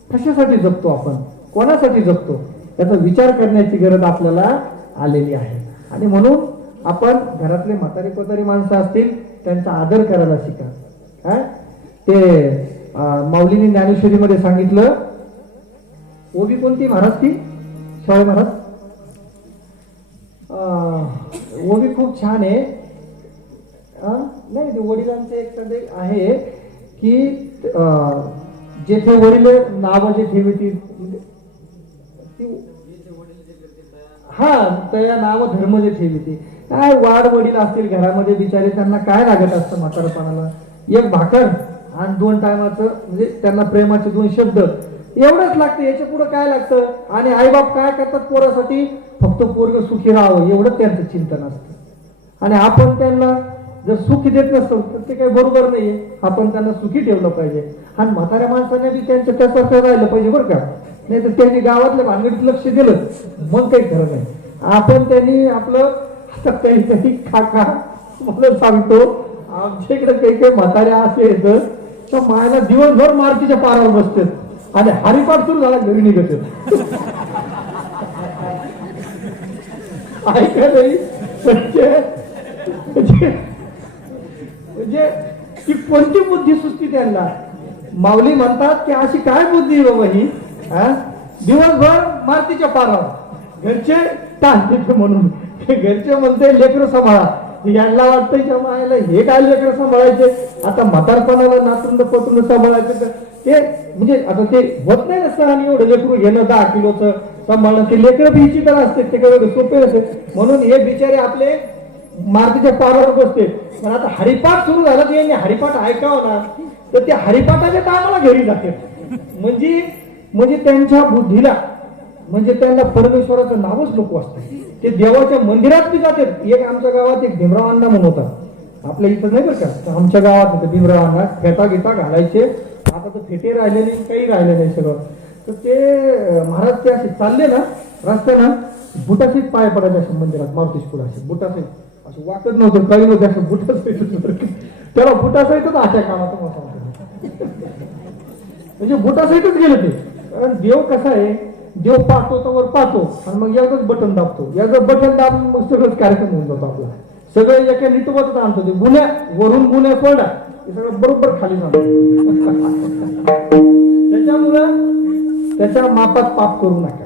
कशासाठी जगतो आपण, कोणासाठी जगतो याचा विचार करण्याची गरज आपल्याला आलेली आहे. आणि म्हणून आपण घरातले म्हातारी कोतारी माणसं असतील त्यांचा आदर करायला शिका. काय ते माऊलीने ज्ञानेश्वरीमध्ये सांगितलं, ओबी कोणती महाराज ती शाळे महाराज, ओबी खूप छान आहे. नाही ते वडिलांचे एक संदेश आहे की जेथे वडील नाव जे ठेवती हा त्या नाव धर्म जे ठेवते. काय वाढ वडील असतील घरामध्ये बिचारे, त्यांना काय लागत असतं म्हातारपणाला, एक भाकर आणि 2 टायमाचं म्हणजे त्यांना प्रेमाचे 2 शब्द एवढंच लागतं, याच्या पुढे काय लागतं. आणि आईबाप काय करतात पोरासाठी, फक्त पोरग सुखी राहावं एवढंच त्यांचं चिंतन असतं. आणि आपण त्यांना जर सुखी देत नसतो तर ते काही बरोबर नाहीये. आपण त्यांना सुखी ठेवलं पाहिजे. आणि म्हाताऱ्या माणसाने बी त्यांच्या त्याचं राहिलं पाहिजे बरं का. नाही तर त्यांनी गावातल्या भानगडीत लक्ष दिलं मग काही खरं नाही. आपण त्यांनी आपलं आता काही काका मला सांगतो, आमच्या इकडे काही काही म्हाताऱ्या असे येतं तर मायला दिवसभर मारुतीच्या पारावर बसतात आणि हरिपाठ सुरू झाला घरी निघत ऐका नाही. म्हणजे ती कोणती बुद्धी सुचती त्यांना. माऊली म्हणतात की अशी काय बुद्धी बाबा ही, दिवसभर मारुतीच्या पारावर घरचे तांत्रिक म्हणून घरचे म्हणते लेकरं सांभाळा. यांना वाटतं मायला हे काय लेकरं सांभाळायचे, आता म्हातारपणाला नातून पतून सांभाळायचं तर ते म्हणजे आता ते होत नाही नसतं. आणि एवढं लेकरू घेणं 10 किलोचं सांभाळणं, ते लेकरं बीची तर असते ते काय सोपे नसते. म्हणून हे बिचारे आपले मारुतीच्या पारावर बसते. पण आता हरिपाठ सुरू झाला तर यांनी हरिपाठ ऐकावं ना, तर ते हरिपाठाच्या टायमाला घरी जाते. म्हणजे त्यांच्या बुद्धीला म्हणजे त्यांना परमेश्वराचं नावच नको असतं. ते देवाच्या मंदिरात बी जाते. एक आमच्या गावात एक भीमराव अण्णा म्हणून होता, आपल्या इथं नाही बरं का, आमच्या गावात होतं भीमराव अण्णा. फेटा गिटा घालायचे, आता तर फेटे राहिले नाही काही राहिले नाही सगळं. तर ते महाराज ते असे चालले ना रस्त्यानं बुटाशीच पाय पडायचे असं मंदिरात मारुतीच पुढे असे बुटासहित असं वाकत नव्हतं काही नव्हतं असं बुटासहित. त्याला बुटासहितच अशा कामाचं मत म्हणजे बुटासहितच गेलं ते. कारण देव कसा आहे, देव पाहतो तर वर पाहतो आणि मग याच बटन दाबतो, याचं बटन दाबून मग सगळंच कार्यक्रम होऊन जातो आपला. सगळं एका निटवतच आणतो. ते गुन्ह्या वरून गुन्ह्या पडला हे सगळं बरोबर खाली जातो. त्याच्यामुळं त्याच्या मापात पाप करू नका.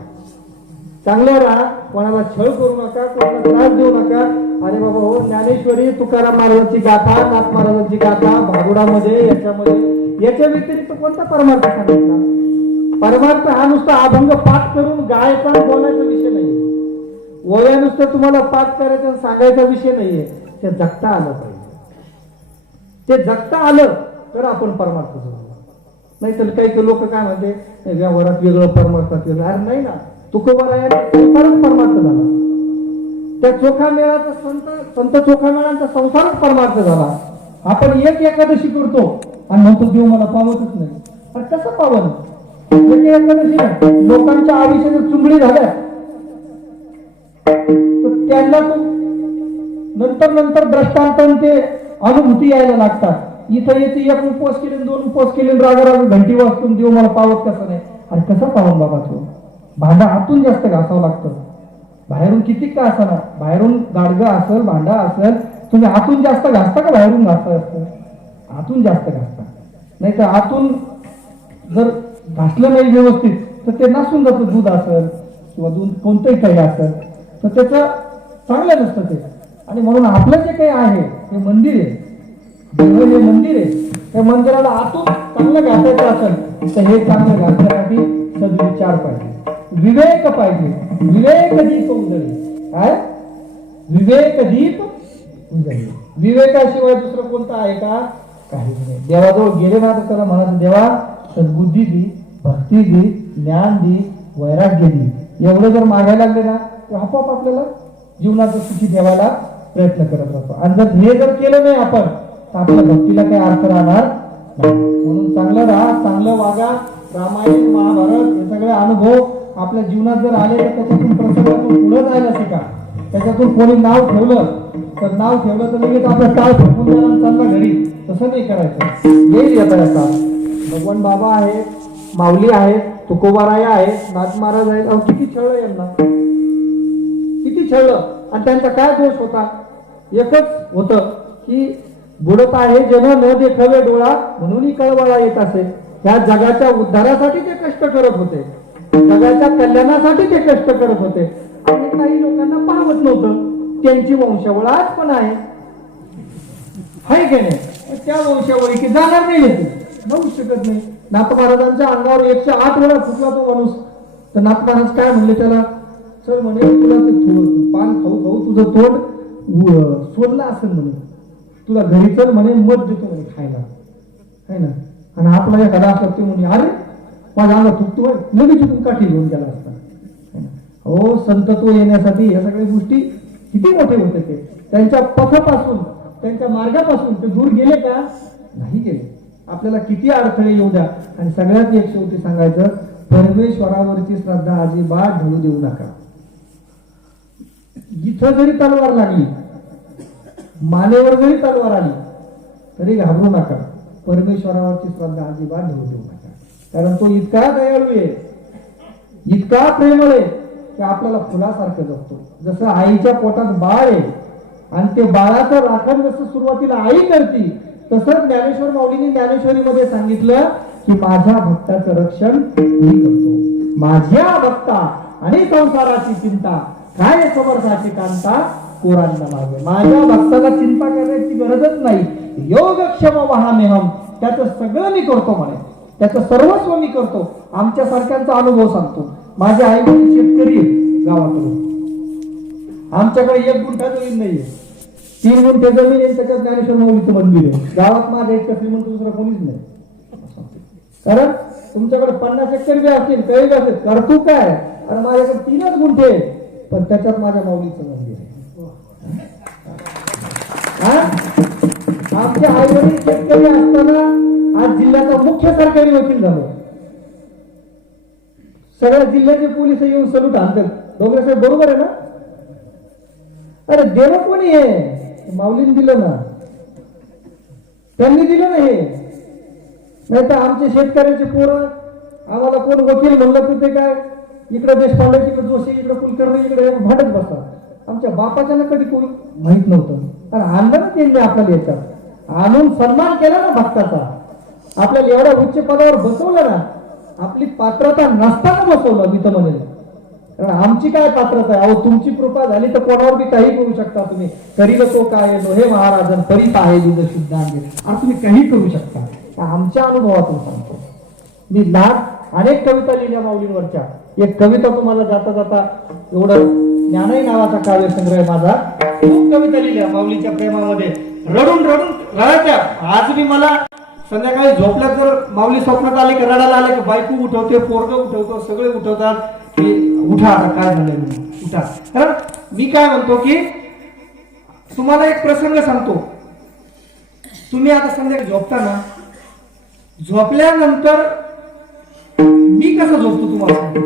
चांगलं राहा, कोणाला छळ करू नका, कोणाला त्रास देऊ नका. अरे बाबा हो, ज्ञानेश्वरी, तुकाराम महाराजांची गाथा, नाथ महाराजांची गाथा, भारुडामध्ये याच्या व्यतिरिक्त कोणता परमार्थ सांगितला? परमार्थ हा नुसता अभंग पाठ करून गायचा बोलायचा विषय नाहीये. ओव्या नुसतं तुम्हाला पाठ करायचा सांगायचा विषय नाहीये. ते जगता आलं पाहिजे. ते जगता आलं तर आपण परमार्थ जोडू. नाही तर काही लोक काय म्हणते, व्यवहारात वेगळं, परमार्थात वेगळं. अरे नाही ना, तुकोबारायांचा संसारच परमार्थ झाला. त्या चोखा मेळाचा संत चोखा मेळांचा संसारच परमार्थ झाला. आपण एक एकादशी करतो आणि म्हणतो देव मला पावतच नाही. अरे कसं पावन? एक एकादशी लोकांच्या आयुष्याच्या चुंबडी झाल्या तर त्यांना तो नंतर दृष्टांत ते अनुभूती यायला लागतात. इथं येते, एक उपवास केले, 2 उपवास केले, रागा घंटी वाजून देव मला पावत कसं नाही. अरे कसं पावन बाबा? तो भांडा आतून जास्त घासावं लागतं. बाहेरून किती का असा ना, बाहेरून गाडगं असेल, भांडा असेल, तुम्ही आतून जास्त घासता का बाहेरून घासता असतं? आतून जास्त घासता. नाही तर आतून जर घासलं नाही व्यवस्थित तर ते नासून जातं. दूध असेल किंवा दूध कोणतंही काही असेल तर त्याचं चांगलं नसतं ते. आणि म्हणून आपलं जे काही आहे हे मंदिर आहे, हे मंदिर आहे, त्या मंदिराला आतून चांगलं घासायचं असेल तर हे चांगलं घासण्यासाठी सद्विचार पाहिजे, विवेक पाहिजे. विवेक दीप उजळी. काय? विवेक दीप उजळी. विवेकाशिवाय दुसरं कोणतं आहे का? काही नाही. देवाजवळ गेले ना तर त्याला म्हणायचं, देवा सद्बुद्धी दी, भक्ती दी, ज्ञान दी, वैराग्य दी. एवढं जर मागायला लागले ना तर आपोआप आपल्याला जीवनाचं सुखी ठेवायला प्रयत्न करत राहतो. आणि जर हे जर केलं नाही आपण तर आपल्या भक्तीला काही अर्थ राहणार नाही. म्हणून चांगलं राहा, चांगलं वागा. रामायण, महाभारत हे सगळे अनुभव आपल्या जीवनात जर आले तर त्याच्यातून प्रसंगातून पुढे जायला शिका. त्याच्यातून कोणी नाव ठेवलं तर लगेच आपल्या टाळ फेकून द्यायला चालला घरी. तसं नाही करायचं. येईल येता भगवान बाबा आहे, माऊली आहे, तुकोबाराया आहे, नाथ महाराज आहेत. अहो किती छळलं यांना, किती छळलं. आणि त्यांचा काय दोष होता? एकच होतं की बुडत आहे जन न देखावे डोळा, म्हणूनही कळवळा येत असे. या जगाच्या उद्धारासाठी ते कष्ट करत होते, जगाच्या कल्याणासाठी ते कष्ट करत होते. आणि काही लोकांना पाहत नव्हतं. त्यांची वंशावळ आज पण आहे की नाही? त्या वंशावळी की जाणार नाही येते, जाऊ शकत नाही. नाथ महाराजांच्या अंगावर 108 वेळा फुटला तो माणूस. तर नाथ महाराज काय म्हणले त्याला? चल म्हणे, तुला ते पान खाऊ तुझं तोंड सोडलं असेल म्हणे, तुला घरी चल म्हणे, मध देतो म्हणे खायला, है ना. आणि आपला एखादा असला ते म्हणे, अरे माझ्या अंगात थुकतोय, लगेच इथून काठी घेऊन गेला असता. हो, संतत्व येण्यासाठी या सगळ्या गोष्टी किती मोठे होते. ते त्यांच्या पथापासून, त्यांच्या मार्गापासून ते दूर गेले का? नाही गेले. आपल्याला किती अडथळे येऊ द्या. आणि सगळ्यात एक शेवटी सांगायचं, परमेश्वरावरची श्रद्धा अजिबात ढळू देऊ नका. इथं जरी तलवार लागली, मानेवर जरी तलवार आली तरी घाबरू नका. परमेश्वरावरची श्रद्धा अजिबात ढळू देऊ नका. कारण तो इतका दयाळू आहे, इतका प्रेमळ आहे की आपल्याला फुलासारखं जगतो. जसं आईच्या पोटात बाळ आहे आणि ते बाळाचं राखण जसं सुरुवातीला आई करते, तसंच ज्ञानेश्वर माऊलींनी ज्ञानेश्वरीमध्ये सांगितलं की माझ्या भक्ताचं रक्षण मी करतो. माझ्या भक्ता आणि संसाराची चिंता, काय समर्थाची कांता कोरांना मागे. माझ्या भक्ताला चिंता करण्याची गरजच नाही. योगक्षम वहामेहम, त्याचं सगळं मी करतो म्हणे, त्याचं सर्वस्व मी करतो. आमच्यासारख्यांचा अनुभव सांगतो. माझे आई वडील शेतकरी गावाकडून, आमच्याकडे 1 गुंठा जमीन नाहीये, 3 गुंठे जमीन आहे. त्याच्यात ज्ञानेश्वर माऊलीचं मंदिर आहे. गावात माझ्या इतकं श्रीमंत दुसरा कोणीच नाही. कारण तुमच्याकडे 50 एकर बी असतील, काही असेल, करतो काय? आणि माझ्याकडे 3च गुंठे, पण त्याच्यात माझ्या माऊलीचं मंदिर आहे. आमच्या आई वडील शेतकरी असताना आज जिल्ह्याचा मुख्य सरकारी वकील झालो. सगळ्या जिल्ह्याचे पोलीस येऊन सलूट आणतात. डोंगरे साहेब बरोबर आहे ना? अरे देव कोणी आहे? माऊलीने दिलं ना, त्यांनी दिलं ना. हे नाही तर आमचे शेतकऱ्याचे पोरं, आम्हाला कोण वकील म्हणलं तर ते काय, इकडे देशपांडे, तिकडे जोशी, इकडे कुलकर्णी, इकडे भांडत बसतात. आमच्या बापाच्या ना कधी कोणी माहित नव्हतं. कारण आणलं ना त्यांनी आपल्याला याच्यात, आणून सन्मान केला ना भक्ताचा, आपल्याला एवढ्या उच्च पदावर बसवलं ना. आपली पात्रता नसताना बसवलं. मी तर म्हणेल कारण आमची काय पात्रता आहे? अहो तुमची कृपा झाली तर कोणावर बी काही करू शकता तुम्ही. करील तो काय येतो हे महाराजन परीत आहे विद शुद्धांगे. आणि तुम्ही काही करू शकता. आमच्या अनुभवातून सांगतो. मी लहान अनेक कविता लिहिल्या माऊलींवरच्या. एक कविता तुम्हाला जाता जाता, एवढं ज्ञानही नावाचा काव्यसंग्रह आहे माझा, खूप कविता लिहिल्या माऊलीच्या प्रेमामध्ये. रडून रडून रडायच्या. आज मी मला संध्याकाळी झोपल्यात जर माऊली स्वप्नात आले की रडायला आले की बायको उठवते, पोरग उठवतो, सगळे उठवतात की उठा आता काय झालंय उठा. कारण मी काय म्हणतो की तुम्हाला एक प्रसंग सांगतो. तुम्ही आता संध्याकाळी झोपताना, झोपल्यानंतर मी कसं झोपतो तुम्हाला सांगतो.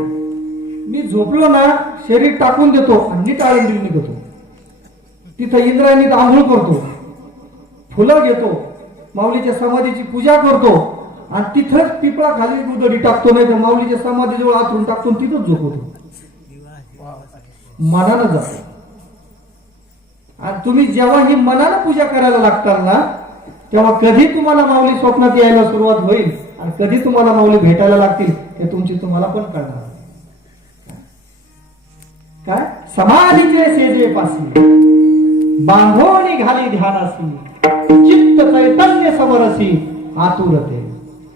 मी झोपलो ना, शरीर टाकून देतो आणि नीट आळंदी निघतो. तिथं इंद्रायणीत आंघोळ करतो, फुलं घेतो, माऊलीच्या समाधीची पूजा करतो आणि तिथंच पिपळा खाली गुदडी टाकतो, नाही तर माऊलीच्या समाधीजवळ आतून टाकतो, तिथंच झोपतो. मनानं जातो. आणि तुम्ही जेव्हा ही मनानं पूजा करायला लागताल ना, तेव्हा कधी तुम्हाला माऊली स्वप्नात यायला सुरुवात होईल आणि कधी तुम्हाला माऊली भेटायला लागतील हे तुमची तुम्हाला पण कळणार. काय समाधीचे सेजे पासी बांधोनी घाली ध्यानासी, चित्त चैतन्य समरसी आतुरते.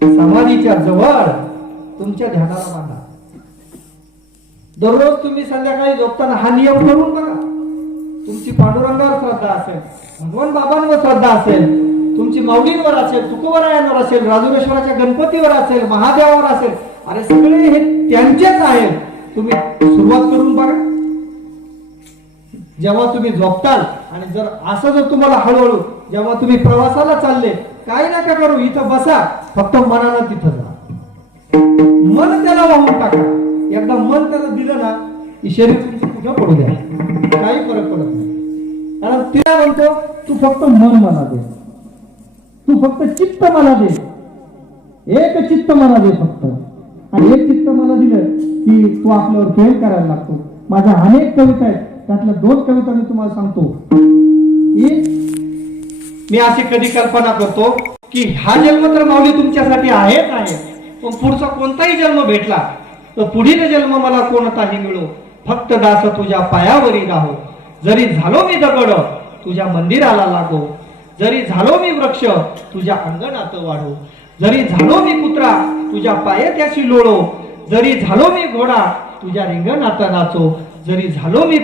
समाधीच्या जवळ तुमच्या ध्यानाला बांधा. दररोज तुम्ही संध्याकाळी झोपताना हा नियम करून बघा. तुमची पांडुरंगावर श्रद्धा असेल, भगवान बाबांवर श्रद्धा असेल, तुमची माऊलींवर असेल, तुकोबरायांवर असेल, राजुरेश्वराच्या गणपतीवर असेल, महादेवावर असेल, अरे सगळे हे त्यांचेच आहेत. तुम्ही सुरुवात करून बघा. जेव्हा तुम्ही झोपताल आणि जर असं जर तुम्हाला हळूहळू जेव्हा तुम्ही प्रवासाला चालले, काय नका करू, इथं बसा, फक्त मनानं तिथं जा. मन त्याला वाहून टाका. एकदा मन त्याला दिलं ना की शरीर तुमचं कुठं पडू द्या, काही फरक पडत नाही. कारण तिला म्हणतो तू फक्त मन मला दे, तू फक्त चित्त मला दे, एक चित्त मला दे फक्त. आणि एक चित्त मला दिलं की तू आपल्यावर प्रेम करायला लागतो. माझ्या अनेक कविता आहेत, त्यातल्या 2 कविता मी तुम्हाला सांगतो. मी अशी कधी कल्पना करतो की हा जन्म तर माऊली तुमच्यासाठी आहेच आहे, पण पुढचा कोणताही जन्म भेटला तर पुढील जन्म मला कोणताही मिळो, फक्त दास तुझ्या पायावरी राहो. जरी झालो मी दगड तुझ्या मंदिराला लागो, जरी झालो मी वृक्ष तुझ्या अंगणात वाढो, जरी झालो मी कुत्रा तुझ्या पायथ्याशी लोळो, जरी झालो मी घोडा तुझ्या रिंगणात नाचो, जरी झालो मी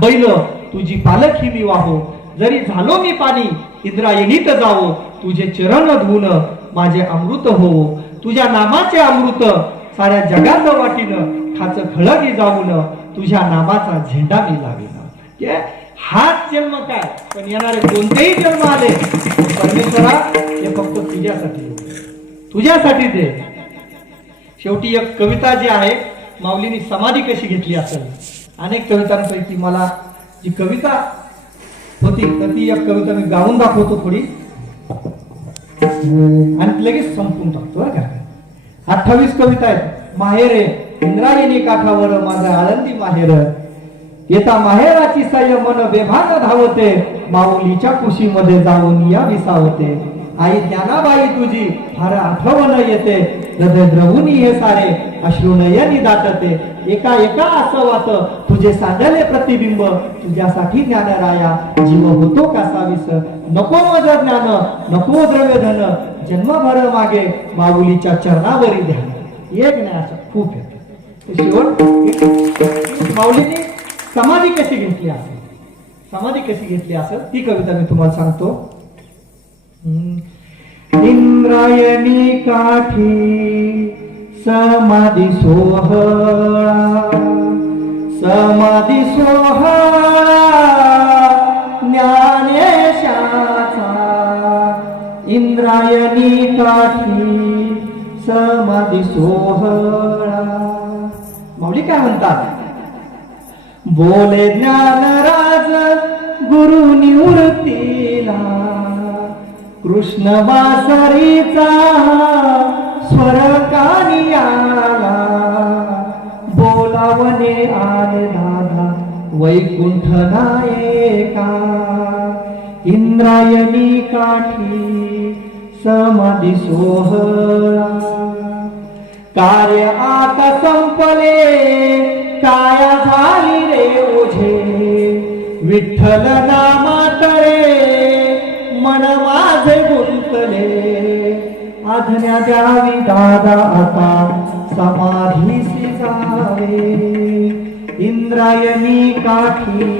बैल तुझी पालखी मी वाहो, जरी झालो मी पाणी इंद्रायणीत जावो, तुझे चरण धुवून माझे अमृत होवो, तुझ्या नामाचे अमृत साऱ्या जगाचं वाटीनं खाच खळगी जाऊन तुझ्या नामाचा झेंडा मी लावीन. हाच जन्म काय, पण येणारे कोणतेही जन्म आले परमेश्वरा हे फक्त तुझ्यासाठी, तुझ्यासाठी दे. शेवटी एक कविता जी आहे, माऊलींनी समाधी कशी घेतली असेल. अनेक कवितांपैकी मला जी कविता होती तर ती एक कविता मी गाऊन दाखवतो थोडी आणि लगेच संपून टाकतो. 28 कविता आहेत. माहेरे इंद्रायणी काठावर माझं आळंदी माहेर, येता माहेराची साय मन बेभान धावते, माऊलीच्या कुशीमध्ये जाऊन या विसावते. आई ज्ञानाबाई तुझी फार आठवण येते, हृदय द्रवून हे सारे अश्रुनयनी दाटते. एका एका असं वाट तुझे सांडले प्रतिबिंब, तुझ्यासाठी ज्ञानराया जीव होतो कासावीस. नको मज ज्ञान नको द्रव्यधन, जन्मभर मागे माऊलीच्या चरणावरी ध्यान. एक नाही असं खूप येते. शेवट माऊलीने समाधी कशी घेतली असेल, समाधी कशी घेतली असेल ती कविता मी तुम्हाला सांगतो. इंद्रायणी काठी समाधी सोहळा, समाधी सोहळा ज्ञानेशाचा. इंद्रायणी काठी समाधी सोहळा. माऊली काय म्हणतात, बोले ज्ञानराज गुरु निवृत्तीला, कृष्ण वासरीचा स्वर कानी आला. बोलावणे आले दादा वैकुंठ नायका, इंद्रायणी काठी समाधी सोहळा. कार्य आता संपले काया नामातळे मन माझे गुंतले आज्ञा द्यावी दादा आता समाधीसी जावे इंद्रायणी काठी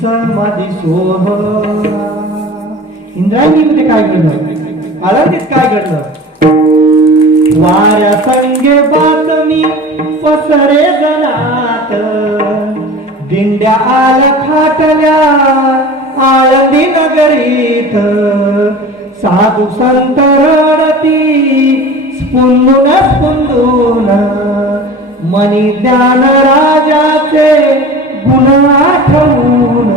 समाधी सोहळा. इंद्रायणीमध्ये काय घडलं, आळंदीत काय घडलं? वाऱ्या संगे बातमी पसरे जनात दिंड्या आल्या थाटल्या आळंदी नगरीत साधू संत रडती स्फुंदून स्फुंदून मनी ज्ञान राजाचे गुण आठवून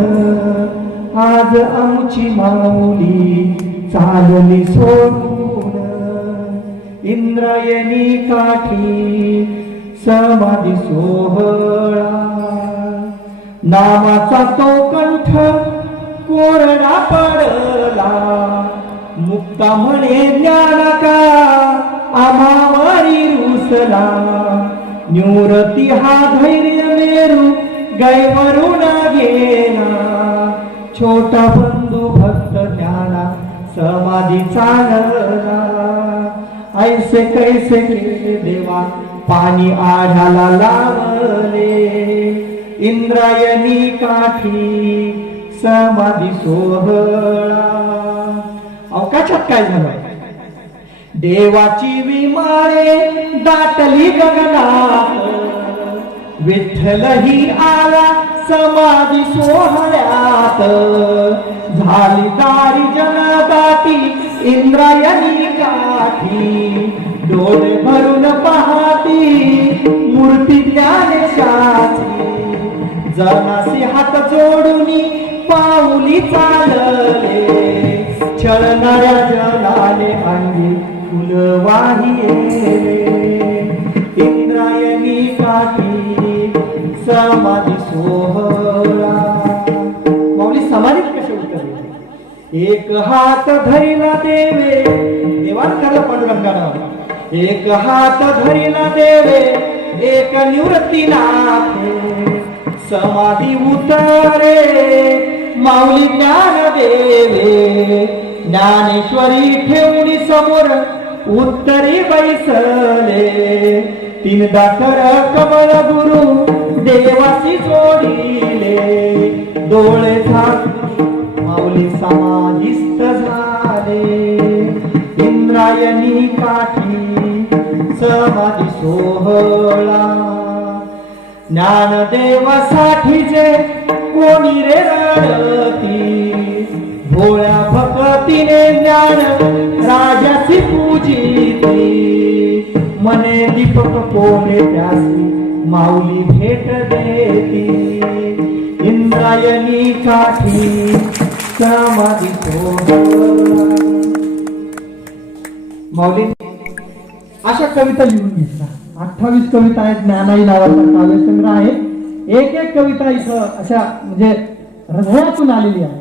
आज आमची माऊली चालली सोडून इंद्रायणी काठी समाधी सोहळा. नामाचा तो कंठ कोरडा पडला मुक्ता म्हणे ज्ञान का आम्हावरी रुसला निवृत्ती हा धैर्य मेरू गैवरून गेला छोटा बंधू भक्त ज्ञाना समाधी चालला ऐसे कैसे केले देवा पाणी आढाला लावले इंद्रायणी काठी समाधी सोहळा. अवकाशात काय झालं? देवाची विमाने दाटली गगनात विठ्ठल ही आला समाधी सोहळ्यात झाली दारी जनदाटी इंद्रायणी काठी डोळे भरून पाहती मूर्ती ज्ञानेशाची जनासी हात जोडून पाऊली चालले छळणाऱ्या जनाने अंगी फुलवाही इंद्रायणी काठी समाधी सोहळा. माऊली समाधीत कसे उतरले? एक हात धरिला देवे देवान त्याला पांडुरंगानं एक हात धरिला देवे एक निवृत्ती नाथे समाधी उतरे माऊली ज्ञान देवे ज्ञानेश्वरी ठेवणी समोर उत्तरी बैसले तीनदा कर कमळ गुरु देवाची जोडीले डोळे झाकून माऊली समाधीस्थ झाले इंद्रायणी काठी समाधी सोहळा. ज्ञानदेवासाठी जे कोणी रे रडती भोळ्या भक्तीने ज्ञान राजाची पूजिती मने दीपक कोणे त्यासी माऊली भेट देती इंद्रायणी काठी समाधी सोहळा. माऊली अशा कविता लिहून घेतल्या. 28 कविता आहेत. ज्ञानाई नावाचा काव्यसंग्रह आहे. एक एक कविता इथं अशा म्हणजे हृदयातून आलेली आहे.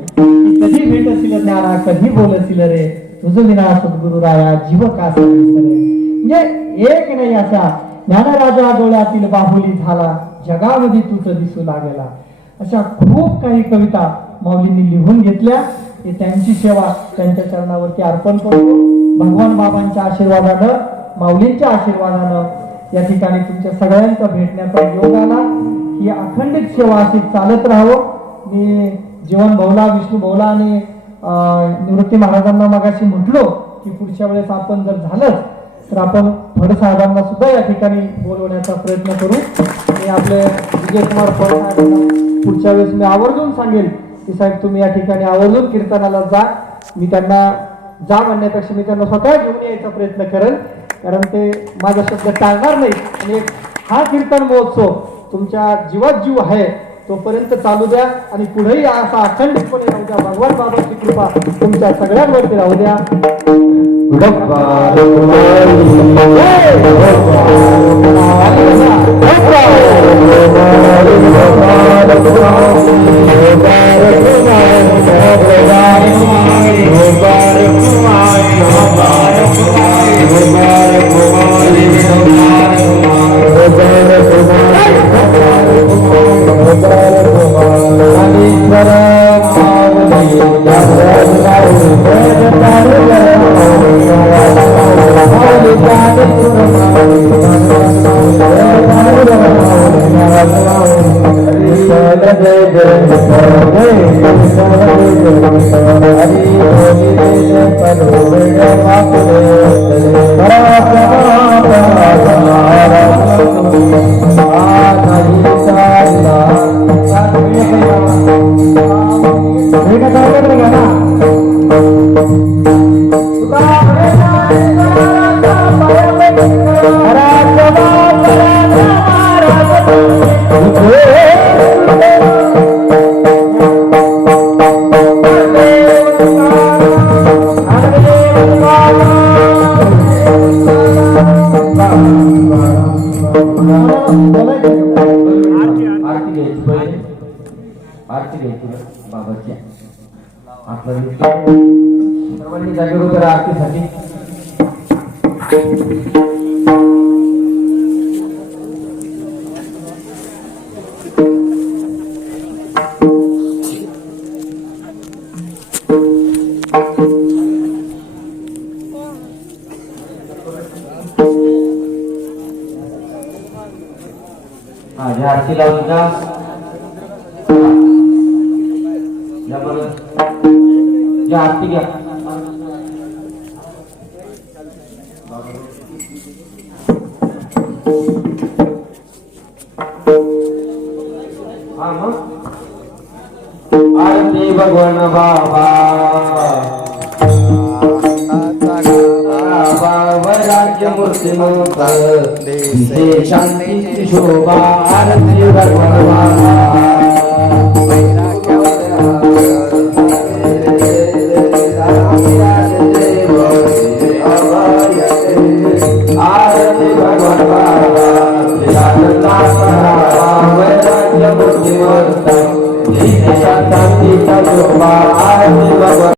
कधी भेट असेल ज्ञाना कधी बोल असेल रे तुझं विना सद्गुरु राया जीव का म्हणजे एक नाही अशा ज्ञानराजा डोळ्यातील बाहुली झाला जगामध्ये तुझं दिसू लागला. अशा खूप काही कविता माऊलींनी लिहून घेतल्या. हे त्यांची सेवा त्यांच्या चरणावरती अर्पण करतो. भगवान बाबांच्या आशीर्वादानं माऊलींच्या आशीर्वादानं या ठिकाणी तुमच्या सगळ्यांचा भेटण्याचा योग आला. ही अखंडित सेवा अशी चालत राहावं. मी जीवन भाऊला विष्णू भाऊला आणि निवृत्ती महाराजांना मगाशी म्हटलो की पुढच्या वेळेस आपण जर झालं तर आपण फड साहेबांना सुद्धा या ठिकाणी बोलवण्याचा प्रयत्न करू. मी आपले विजयकुमार फड साहेबांना पुढच्या वेळेस मी आवर्जून सांगेल की साहेब तुम्ही या ठिकाणी आवर्जून कीर्तनाला जा. मी त्यांना जा म्हणण्यापेक्षा मी त्यांना स्वतः घेऊन यायचा प्रयत्न करेल कारण ते माझा शब्द टाळणार नाही. आणि हा कीर्तन महोत्सव तुमच्या जीवात जीव आहे तोपर्यंत चालू द्या आणि पुढेही असा अखंडितपणे राहू द्या. भगवान बाबाची कृपा तुमच्या सगळ्यांवरती राहू द्या. Hare सर्वांनी जागेवर उभे राहा आरतीसाठी. घ्या आरती लावून का घ्या आरती घ्या. हा मग आरती भगवान बाबा वैराग्य मूर्ती दिसे शांतीची शोभा. आरती भगवान बाबा आरती भगवान बाबा वैराग्य मूर्ती दिसे शांतीचा शोभा. आरती भगवान